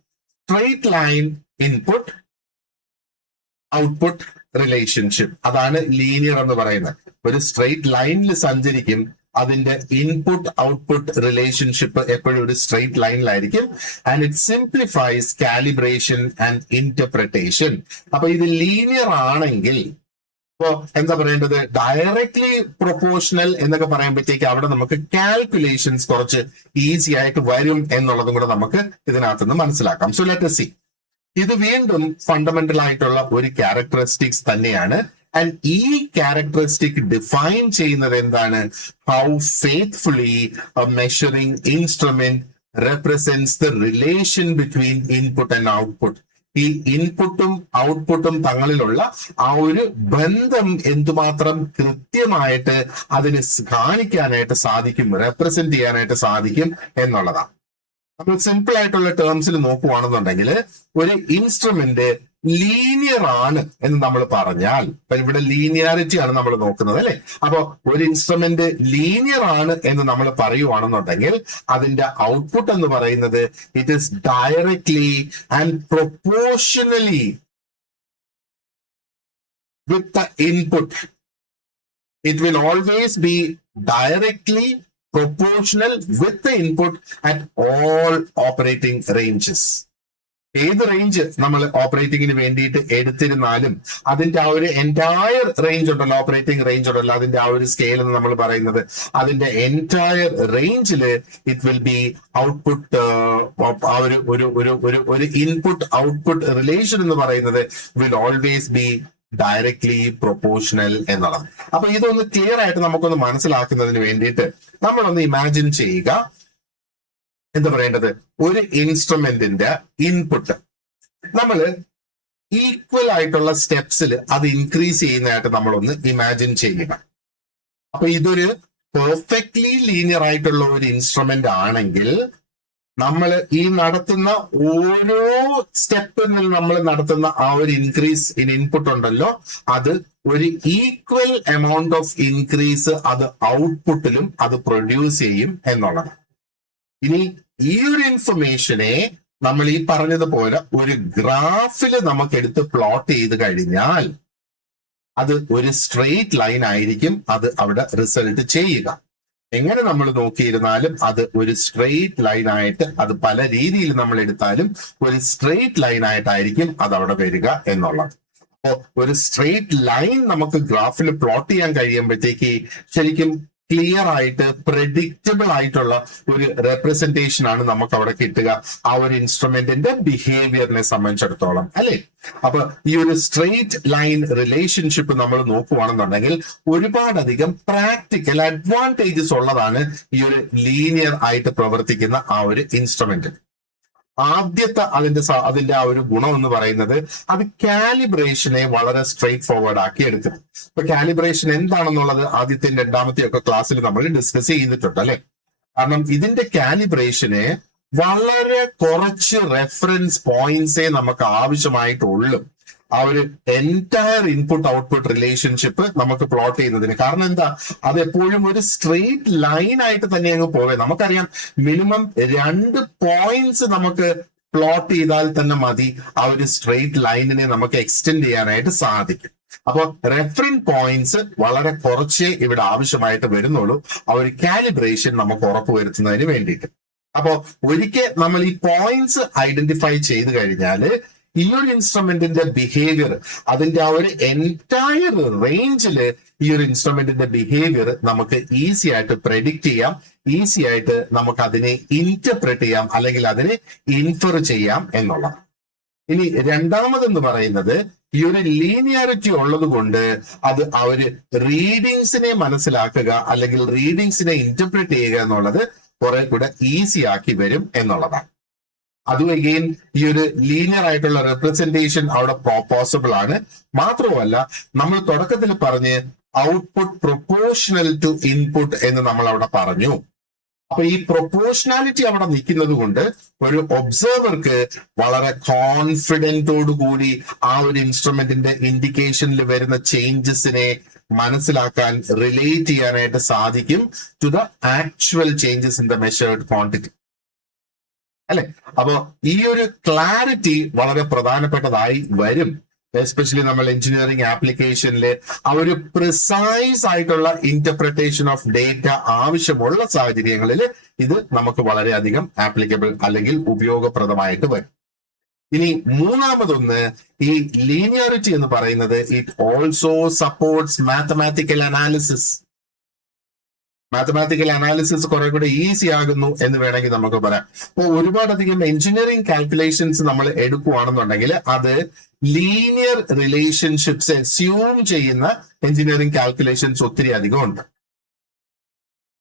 Straight line input output relationship, അതാണ് ലീനിയർ എന്ന് പറയുന്നത്. ഒരു സ്ട്രെയിറ്റ് ലൈനിൽ സഞ്ചരിക്കും, അതിന്റെ ഇൻപുട്ട് ഔട്ട്പുട്ട് റിലേഷൻഷിപ്പ് എപ്പോഴും ഒരു സ്ട്രെയിറ്റ് ലൈനിലായിരിക്കും. And it simplifies calibration and interpretation. അപ്പൊ ഇത് ലീനിയർ ആണെങ്കിൽ ഇപ്പോ എന്താ പറയേണ്ടത്, ഡയറക്ട്ലി പ്രൊപ്പോർഷണൽ എന്നൊക്കെ പറയുമ്പോഴത്തേക്ക് അവിടെ നമുക്ക് കാൽക്കുലേഷൻസ് കുറച്ച് ഈസി ആയിട്ട് വരും എന്നുള്ളതും കൂടെ നമുക്ക് ഇതിനകത്തുനിന്ന് മനസ്സിലാക്കാം. So let us see. ഇത് വീണ്ടും ഫണ്ടമെന്റൽ ആയിട്ടുള്ള ഒരു ക്യാരക്ടറിസ്റ്റിക്സ് തന്നെയാണ്. ആൻഡ് ഈ ക്യാരക്ടറിസ്റ്റിക് ഡിഫൈൻ ചെയ്യുന്നത് എന്താണ്? How faithfully A measuring instrument represents the relation between input and output. ഈ ഇൻപുട്ടും ഔട്ട്പുട്ടും തങ്ങളിലുള്ള ആ ഒരു ബന്ധം എന്തുമാത്രം കൃത്യമായിട്ട് അതിന് കാണിക്കാനായിട്ട് സാധിക്കും, റെപ്രസെന്റ് ചെയ്യാനായിട്ട് സാധിക്കും എന്നുള്ളതാണ്. നമ്മൾ സിമ്പിൾ ആയിട്ടുള്ള ടേംസിൽ നോക്കുവാണെന്നുണ്ടെങ്കിൽ ഒരു ഇൻസ്ട്രുമെന്റ് ലീനിയർ ആണ് എന്ന് നമ്മൾ പറഞ്ഞാൽ, ഇവിടെ ലീനിയാരിറ്റി ആണ് നമ്മൾ നോക്കുന്നത് അല്ലെ. അപ്പൊ ഒരു ഇൻസ്ട്രുമെന്റ് ലീനിയർ ആണ് എന്ന് നമ്മൾ പറയുവാണെന്നുണ്ടെങ്കിൽ അതിന്റെ ഔട്ട്പുട്ട് എന്ന് പറയുന്നത് it is directly and proportionally with the input. It will always be directly proportional with the input at all operating ranges. ഏത് റേഞ്ച് നമ്മൾ ഓപ്പറേറ്റിംഗിന് വേണ്ടിയിട്ട് എടുത്തിരുന്നാലും അതിന്റെ ആ ഒരു എൻറ്റയർ റേഞ്ച് ഉണ്ടല്ലോ, ഓപ്പറേറ്റിംഗ് റേഞ്ച് ഉണ്ടല്ലോ, അതിന്റെ ആ ഒരു സ്കെയിൽ എന്ന് നമ്മൾ പറയുന്നത്, അതിന്റെ എൻറ്റയർ റേഞ്ചില് ഇറ്റ് വിൽ ബി ഔട്ട്പുട്ട്, ആ ഒരു ഇൻപുട്ട് ഔട്ട്പുട്ട് റിലേഷൻ എന്ന് പറയുന്നത് will always be directly proportional എന്നുള്ളത്. അപ്പൊ ഇതൊന്ന് ക്ലിയർ ആയിട്ട് നമുക്കൊന്ന് മനസ്സിലാക്കുന്നതിന് വേണ്ടിയിട്ട് നമ്മളൊന്ന് ഇമാജിൻ ചെയ്യുക, എന്താ പറയേണ്ടത്, ഒരു ഇൻസ്ട്രുമെന്റിന്റെ ഇൻപുട്ട് നമ്മൾ ഈക്വൽ ആയിട്ടുള്ള സ്റ്റെപ്സിൽ അത് ഇൻക്രീസ് ചെയ്യുന്നതായിട്ട് നമ്മളൊന്ന് ഇമാജിൻ ചെയ്യുക. അപ്പൊ ഇതൊരു പെർഫെക്റ്റ്ലി ലീനിയർ ആയിട്ടുള്ള ഒരു ഇൻസ്ട്രുമെന്റ് ആണെങ്കിൽ നമ്മൾ ഈ നടത്തുന്ന ഓരോ സ്റ്റെപ്പിൽ നമ്മൾ നടത്തുന്ന ആ ഒരു ഇൻക്രീസ് ഇൻ ഇൻപുട്ട് ഉണ്ടല്ലോ, അത് ഒരു ഈക്വൽ എമൗണ്ട് ഓഫ് ഇൻക്രീസ് അത് ഔട്ട്പുട്ടിലും അത് പ്രൊഡ്യൂസ് ചെയ്യും എന്നുള്ളതാണ്. ഇനി ഈ ഒരു ഇൻഫർമേഷനെ നമ്മൾ ഈ പറഞ്ഞതുപോലെ ഒരു ഗ്രാഫില് നമുക്ക് എടുത്ത് പ്ലോട്ട് ചെയ്ത് കഴിഞ്ഞാൽ അത് ഒരു സ്ട്രെയിറ്റ് ലൈൻ ആയിരിക്കും അത് അവിടെ റിസൾട്ട് ചെയ്യുക. എങ്ങനെ നമ്മൾ നോക്കിയിരുന്നാലും അത് ഒരു സ്ട്രെയിറ്റ് ലൈൻ ആയിട്ട്, അത് പല രീതിയിൽ നമ്മൾ എടുത്താലും ഒരു സ്ട്രെയിറ്റ് ലൈൻ ആയിട്ടായിരിക്കും അത് അവിടെ വരിക എന്നുള്ളത്. അപ്പോ ഒരു സ്ട്രെയിറ്റ് ലൈൻ നമുക്ക് ഗ്രാഫിൽ പ്ലോട്ട് ചെയ്യാൻ കഴിയുമ്പോഴത്തേക്ക് ശരിക്കും ക്ലിയർ ആയിട്ട് പ്രെഡിക്റ്റബിൾ ആയിട്ടുള്ള ഒരു റെപ്രസെന്റേഷൻ ആണ് നമുക്ക് അവിടെ കിട്ടുക ആ ഒരു ഇൻസ്ട്രുമെന്റിന്റെ ബിഹേവിയറിനെ സംബന്ധിച്ചിടത്തോളം അല്ലെ. അപ്പൊ ഈ ഒരു സ്ട്രെയിറ്റ് ലൈൻ റിലേഷൻഷിപ്പ് നമ്മൾ നോക്കുവാണെന്നുണ്ടെങ്കിൽ ഒരുപാടധികം പ്രാക്ടിക്കൽ അഡ്വാൻറ്റേജസ് ഉള്ളതാണ് ഈ ഒരു ലീനിയർ ആയിട്ട് പ്രവർത്തിക്കുന്ന ആ ഒരു ഇൻസ്ട്രുമെന്റ്. ആദ്യത്തെ അതിന്റെ ആ ഒരു ഗുണം എന്ന് പറയുന്നത് അത് കാലിബ്രേഷനെ വളരെ സ്ട്രെയിറ്റ് ഫോർവേഡ് ആക്കി എടുക്കുന്നു. ഇപ്പൊ കാലിബ്രേഷൻ എന്താണെന്നുള്ളത് ആദ്യത്തെ രണ്ടാമത്തെ ഒക്കെ ക്ലാസ്സിൽ നമ്മൾ ഡിസ്കസ് ചെയ്തിട്ടുണ്ട് അല്ലെ. കാരണം ഇതിന്റെ കാലിബ്രേഷന് വളരെ കുറച്ച് റെഫറൻസ് പോയിന്റ്സേ നമുക്ക് ആവശ്യമായിട്ടുള്ളൂ ആ ഒരു എൻറ്റയർ ഇൻപുട്ട് ഔട്ട്പുട്ട് റിലേഷൻഷിപ്പ് നമുക്ക് പ്ലോട്ട് ചെയ്യുന്നതിന്. കാരണം എന്താ, അത് എപ്പോഴും ഒരു സ്ട്രെയിറ്റ് ലൈൻ ആയിട്ട് തന്നെ അങ്ങ് പോവേ. നമുക്കറിയാം മിനിമം 2 പോയിന്റ്സ് നമുക്ക് പ്ലോട്ട് ചെയ്താൽ തന്നെ മതി ആ ഒരു സ്ട്രെയിറ്റ് ലൈനിനെ നമുക്ക് എക്സ്റ്റെൻഡ് ചെയ്യാനായിട്ട് സാധിക്കും. അപ്പോൾ റെഫറിംഗ് പോയിന്റ്സ് വളരെ കുറച്ചേ ഇവിടെ ആവശ്യമായിട്ട് വരുന്നുള്ളൂ ആ ഒരു കാലിബ്രേഷൻ നമുക്ക് ഉറപ്പുവരുത്തുന്നതിന് വേണ്ടിയിട്ട്. അപ്പോ ഒരിക്കൽ നമ്മൾ ഈ പോയിന്റ്സ് ഐഡന്റിഫൈ ചെയ്ത് കഴിഞ്ഞാൽ ഈ ഒരു ഇൻസ്ട്രുമെന്റിന്റെ ബിഹേവിയർ, അതിന്റെ ആ ഒരു എൻറ്റയർ റേഞ്ചില് ഈ ഒരു ഇൻസ്ട്രുമെന്റിന്റെ ബിഹേവിയർ നമുക്ക് ഈസി ആയിട്ട് പ്രെഡിക്റ്റ് ചെയ്യാം, ഈസി ആയിട്ട് നമുക്ക് അതിനെ ഇന്റർപ്രറ്റ് ചെയ്യാം, അല്ലെങ്കിൽ അതിനെ ഇൻഫർ ചെയ്യാം എന്നുള്ളതാണ്. ഇനി രണ്ടാമതെന്ന് പറയുന്നത് ഈ ഒരു ലീനിയാരിറ്റി ഉള്ളത് കൊണ്ട് അത് ആ ഒരു റീഡിങ്സിനെ മനസ്സിലാക്കുക അല്ലെങ്കിൽ റീഡിങ്സിനെ ഇന്റർപ്രറ്റ് ചെയ്യുക എന്നുള്ളത് കുറെ കൂടെ ഈസി ആക്കി വരും എന്നുള്ളതാണ്. അതും അഗെയിൻ ഈ ഒരു ലീനിയർ ആയിട്ടുള്ള റെപ്രസെന്റേഷൻ അവിടെ പോസിബിൾ ആണ്. മാത്രമല്ല നമ്മൾ തുടക്കത്തിൽ പറഞ്ഞ് ഔട്ട്പുട്ട് പ്രൊപ്പോർഷണൽ ടു ഇൻപുട്ട് എന്ന് നമ്മൾ അവിടെ പറഞ്ഞു. അപ്പൊ ഈ പ്രൊപ്പോർഷണാലിറ്റി അവിടെ നിൽക്കുന്നത് കൊണ്ട് ഒരു ഒബ്സർവർക്ക് വളരെ കോൺഫിഡന്റോട് കൂടി ആ ഒരു ഇൻസ്ട്രുമെന്റിന്റെ ഇൻഡിക്കേഷനിൽ വരുന്ന ചേഞ്ചസിനെ മനസ്സിലാക്കാൻ, റിലേറ്റ് ചെയ്യാനായിട്ട് സാധിക്കും to the actual changes in the measured quantity, അല്ലെ? അപ്പൊ ഈ ഒരു ക്ലാരിറ്റി വളരെ പ്രധാനപ്പെട്ടതായി വരും. എസ്പെഷ്യലി നമ്മൾ എഞ്ചിനീയറിംഗ് ആപ്ലിക്കേഷനിൽ ആ ഒരു പ്രിസൈസ് ആയിട്ടുള്ള ഇന്റർപ്രിട്ടേഷൻ ഓഫ് ഡേറ്റ ആവശ്യമുള്ള സാഹചര്യങ്ങളിൽ ഇത് നമുക്ക് വളരെയധികം ആപ്ലിക്കബിൾ അല്ലെങ്കിൽ ഉപയോഗപ്രദമായിട്ട് വരും. ഇനി മൂന്നാമതൊന്ന്, ഈ ലീനിയാരിറ്റി എന്ന് പറയുന്നത് it also supports mathematical analysis. Mathematical analysis കുറെ കൂടെ ഈസി ആകുന്നു എന്ന് വേണമെങ്കിൽ നമുക്ക് പറയാം. അപ്പോൾ ഒരുപാടധികം എഞ്ചിനീയറിംഗ് കാൽക്കുലേഷൻസ് നമ്മൾ എടുക്കുകയാണെന്നുണ്ടെങ്കിൽ അത് ലീനിയർ റിലേഷൻഷിപ്സ് അസ്യൂം ചെയ്യുന്ന എഞ്ചിനീയറിംഗ് കാൽക്കുലേഷൻസ് ഒത്തിരി അധികം ഉണ്ട്.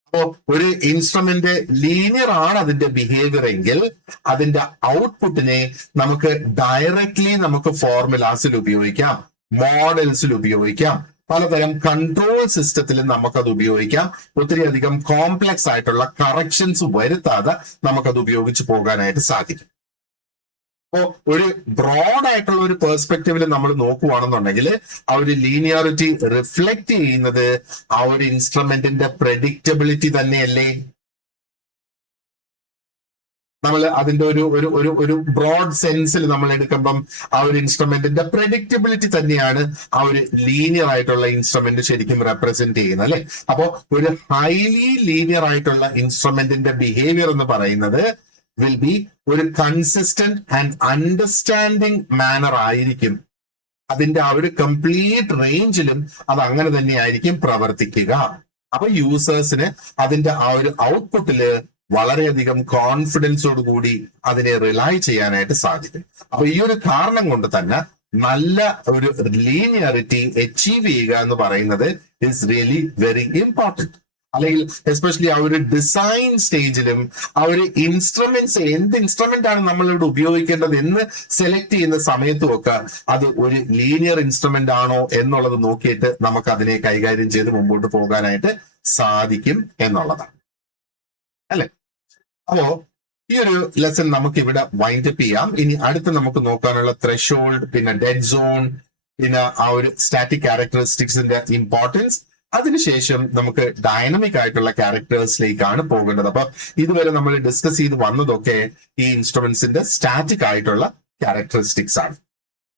അപ്പോ ഒരു ഇൻസ്ട്രുമെന്റ് ലീനിയർ ആണ് അതിന്റെ ബിഹേവിയർ എങ്കിൽ അതിന്റെ ഔട്ട്പുട്ടിനെ നമുക്ക് ഡയറക്ട്ലി നമുക്ക് ഫോർമുലാസിൽ ഉപയോഗിക്കാം, മോഡൽസിൽ ഉപയോഗിക്കാം, പലതരം കൺട്രോൾ സിസ്റ്റത്തിൽ നമുക്കത് ഉപയോഗിക്കാം. ഒത്തിരി അധികം കോംപ്ലക്സ് ആയിട്ടുള്ള കറക്ഷൻസ് വരുത്താതെ നമുക്കത് ഉപയോഗിച്ച് പോകാനായിട്ട് സാധിക്കും. അപ്പോ ഒരു ബ്രോഡ് ആയിട്ടുള്ള ഒരു പെർസ്പെക്റ്റീവിൽ നമ്മൾ നോക്കുകയാണെന്നുണ്ടെങ്കിൽ ആ ഒരു ലീനിയാരിറ്റി റിഫ്ലക്ട് ചെയ്യുന്നത് ആ ഒരു ഇൻസ്ട്രുമെന്റിന്റെ പ്രെഡിക്റ്റബിലിറ്റി തന്നെയല്ലേ? നമ്മൾ അതിന്റെ ഒരു ബ്രോഡ് സെൻസിൽ നമ്മൾ എടുക്കുമ്പം ആ ഒരു ഇൻസ്ട്രുമെന്റിന്റെ പ്രെഡിക്റ്റബിലിറ്റി തന്നെയാണ് ആ ഒരു ലീനിയർ ആയിട്ടുള്ള ഇൻസ്ട്രുമെന്റ് ശരിക്കും റെപ്രസെന്റ് ചെയ്യുന്നത്, അല്ലെ? അപ്പോ ഒരു ഹൈലി ലീനിയർ ആയിട്ടുള്ള ഇൻസ്ട്രുമെന്റിന്റെ ബിഹേവിയർ എന്ന് പറയുന്നത് വിൽ ബി ഒരു കൺസിസ്റ്റന്റ് ആൻഡ് അണ്ടർസ്റ്റാൻഡിങ് മാനർ ആയിരിക്കും. അതിന്റെ ആ ഒരു കംപ്ലീറ്റ് റേഞ്ചിലും അത് അങ്ങനെ തന്നെയായിരിക്കും പ്രവർത്തിക്കുക. അപ്പൊ യൂസേഴ്സിന് അതിന്റെ ആ ഒരു ഔട്ട്പുട്ടില് വളരെയധികം കോൺഫിഡൻസോട് കൂടി അതിനെ റിലൈ ചെയ്യാനായിട്ട് സാധിക്കും. അപ്പൊ ഈ ഒരു കാരണം കൊണ്ട് തന്നെ നല്ല ഒരു ലീനിയറിറ്റി അച്ചീവ് ചെയ്യുക എന്ന് പറയുന്നത് ഇസ് റിയലി വെരി ഇമ്പോർട്ടൻറ്റ്. അല്ലെങ്കിൽ എസ്പെഷ്യലി ആ ഒരു ഡിസൈൻ സ്റ്റേജിലും ആ ഒരു ഇൻസ്ട്രുമെന്റ്സ്, എന്ത് ഇൻസ്ട്രുമെന്റ് ആണ് നമ്മളിവിടെ ഉപയോഗിക്കേണ്ടത് എന്ന് സെലക്ട് ചെയ്യുന്ന സമയത്തും ഒക്കെ അത് ഒരു ലീനിയർ ഇൻസ്ട്രുമെന്റ് ആണോ എന്നുള്ളത് നോക്കിയിട്ട് നമുക്ക് അതിനെ കൈകാര്യം ചെയ്ത് മുമ്പോട്ട് പോകാനായിട്ട് സാധിക്കും എന്നുള്ളതാണ്, അല്ലെ? അപ്പോ ഈ ഒരു ലെസൺ നമുക്ക് ഇവിടെ വൈൻഡ് അപ്പ് ചെയ്യാം. ഇനി അടുത്ത് നമുക്ക് നോക്കാനുള്ള ത്രെഷോൾഡ്, പിന്നെ ഡെഡ് സോൺ, പിന്നെ ആ ഒരു സ്റ്റാറ്റിക് ക്യാരക്ടറിസ്റ്റിക്സിന്റെ ഇമ്പോർട്ടൻസ്, അതിനുശേഷം നമുക്ക് ഡൈനമിക് ആയിട്ടുള്ള ക്യാരക്ടേഴ്സിലേക്കാണ് പോകേണ്ടത്. അപ്പൊ ഇതുവരെ നമ്മൾ ഡിസ്കസ് ചെയ്ത് വന്നതൊക്കെ ഈ ഇൻസ്ട്രുമെന്റ്സിന്റെ സ്റ്റാറ്റിക് ആയിട്ടുള്ള ക്യാരക്ടറിസ്റ്റിക്സ് ആണ്.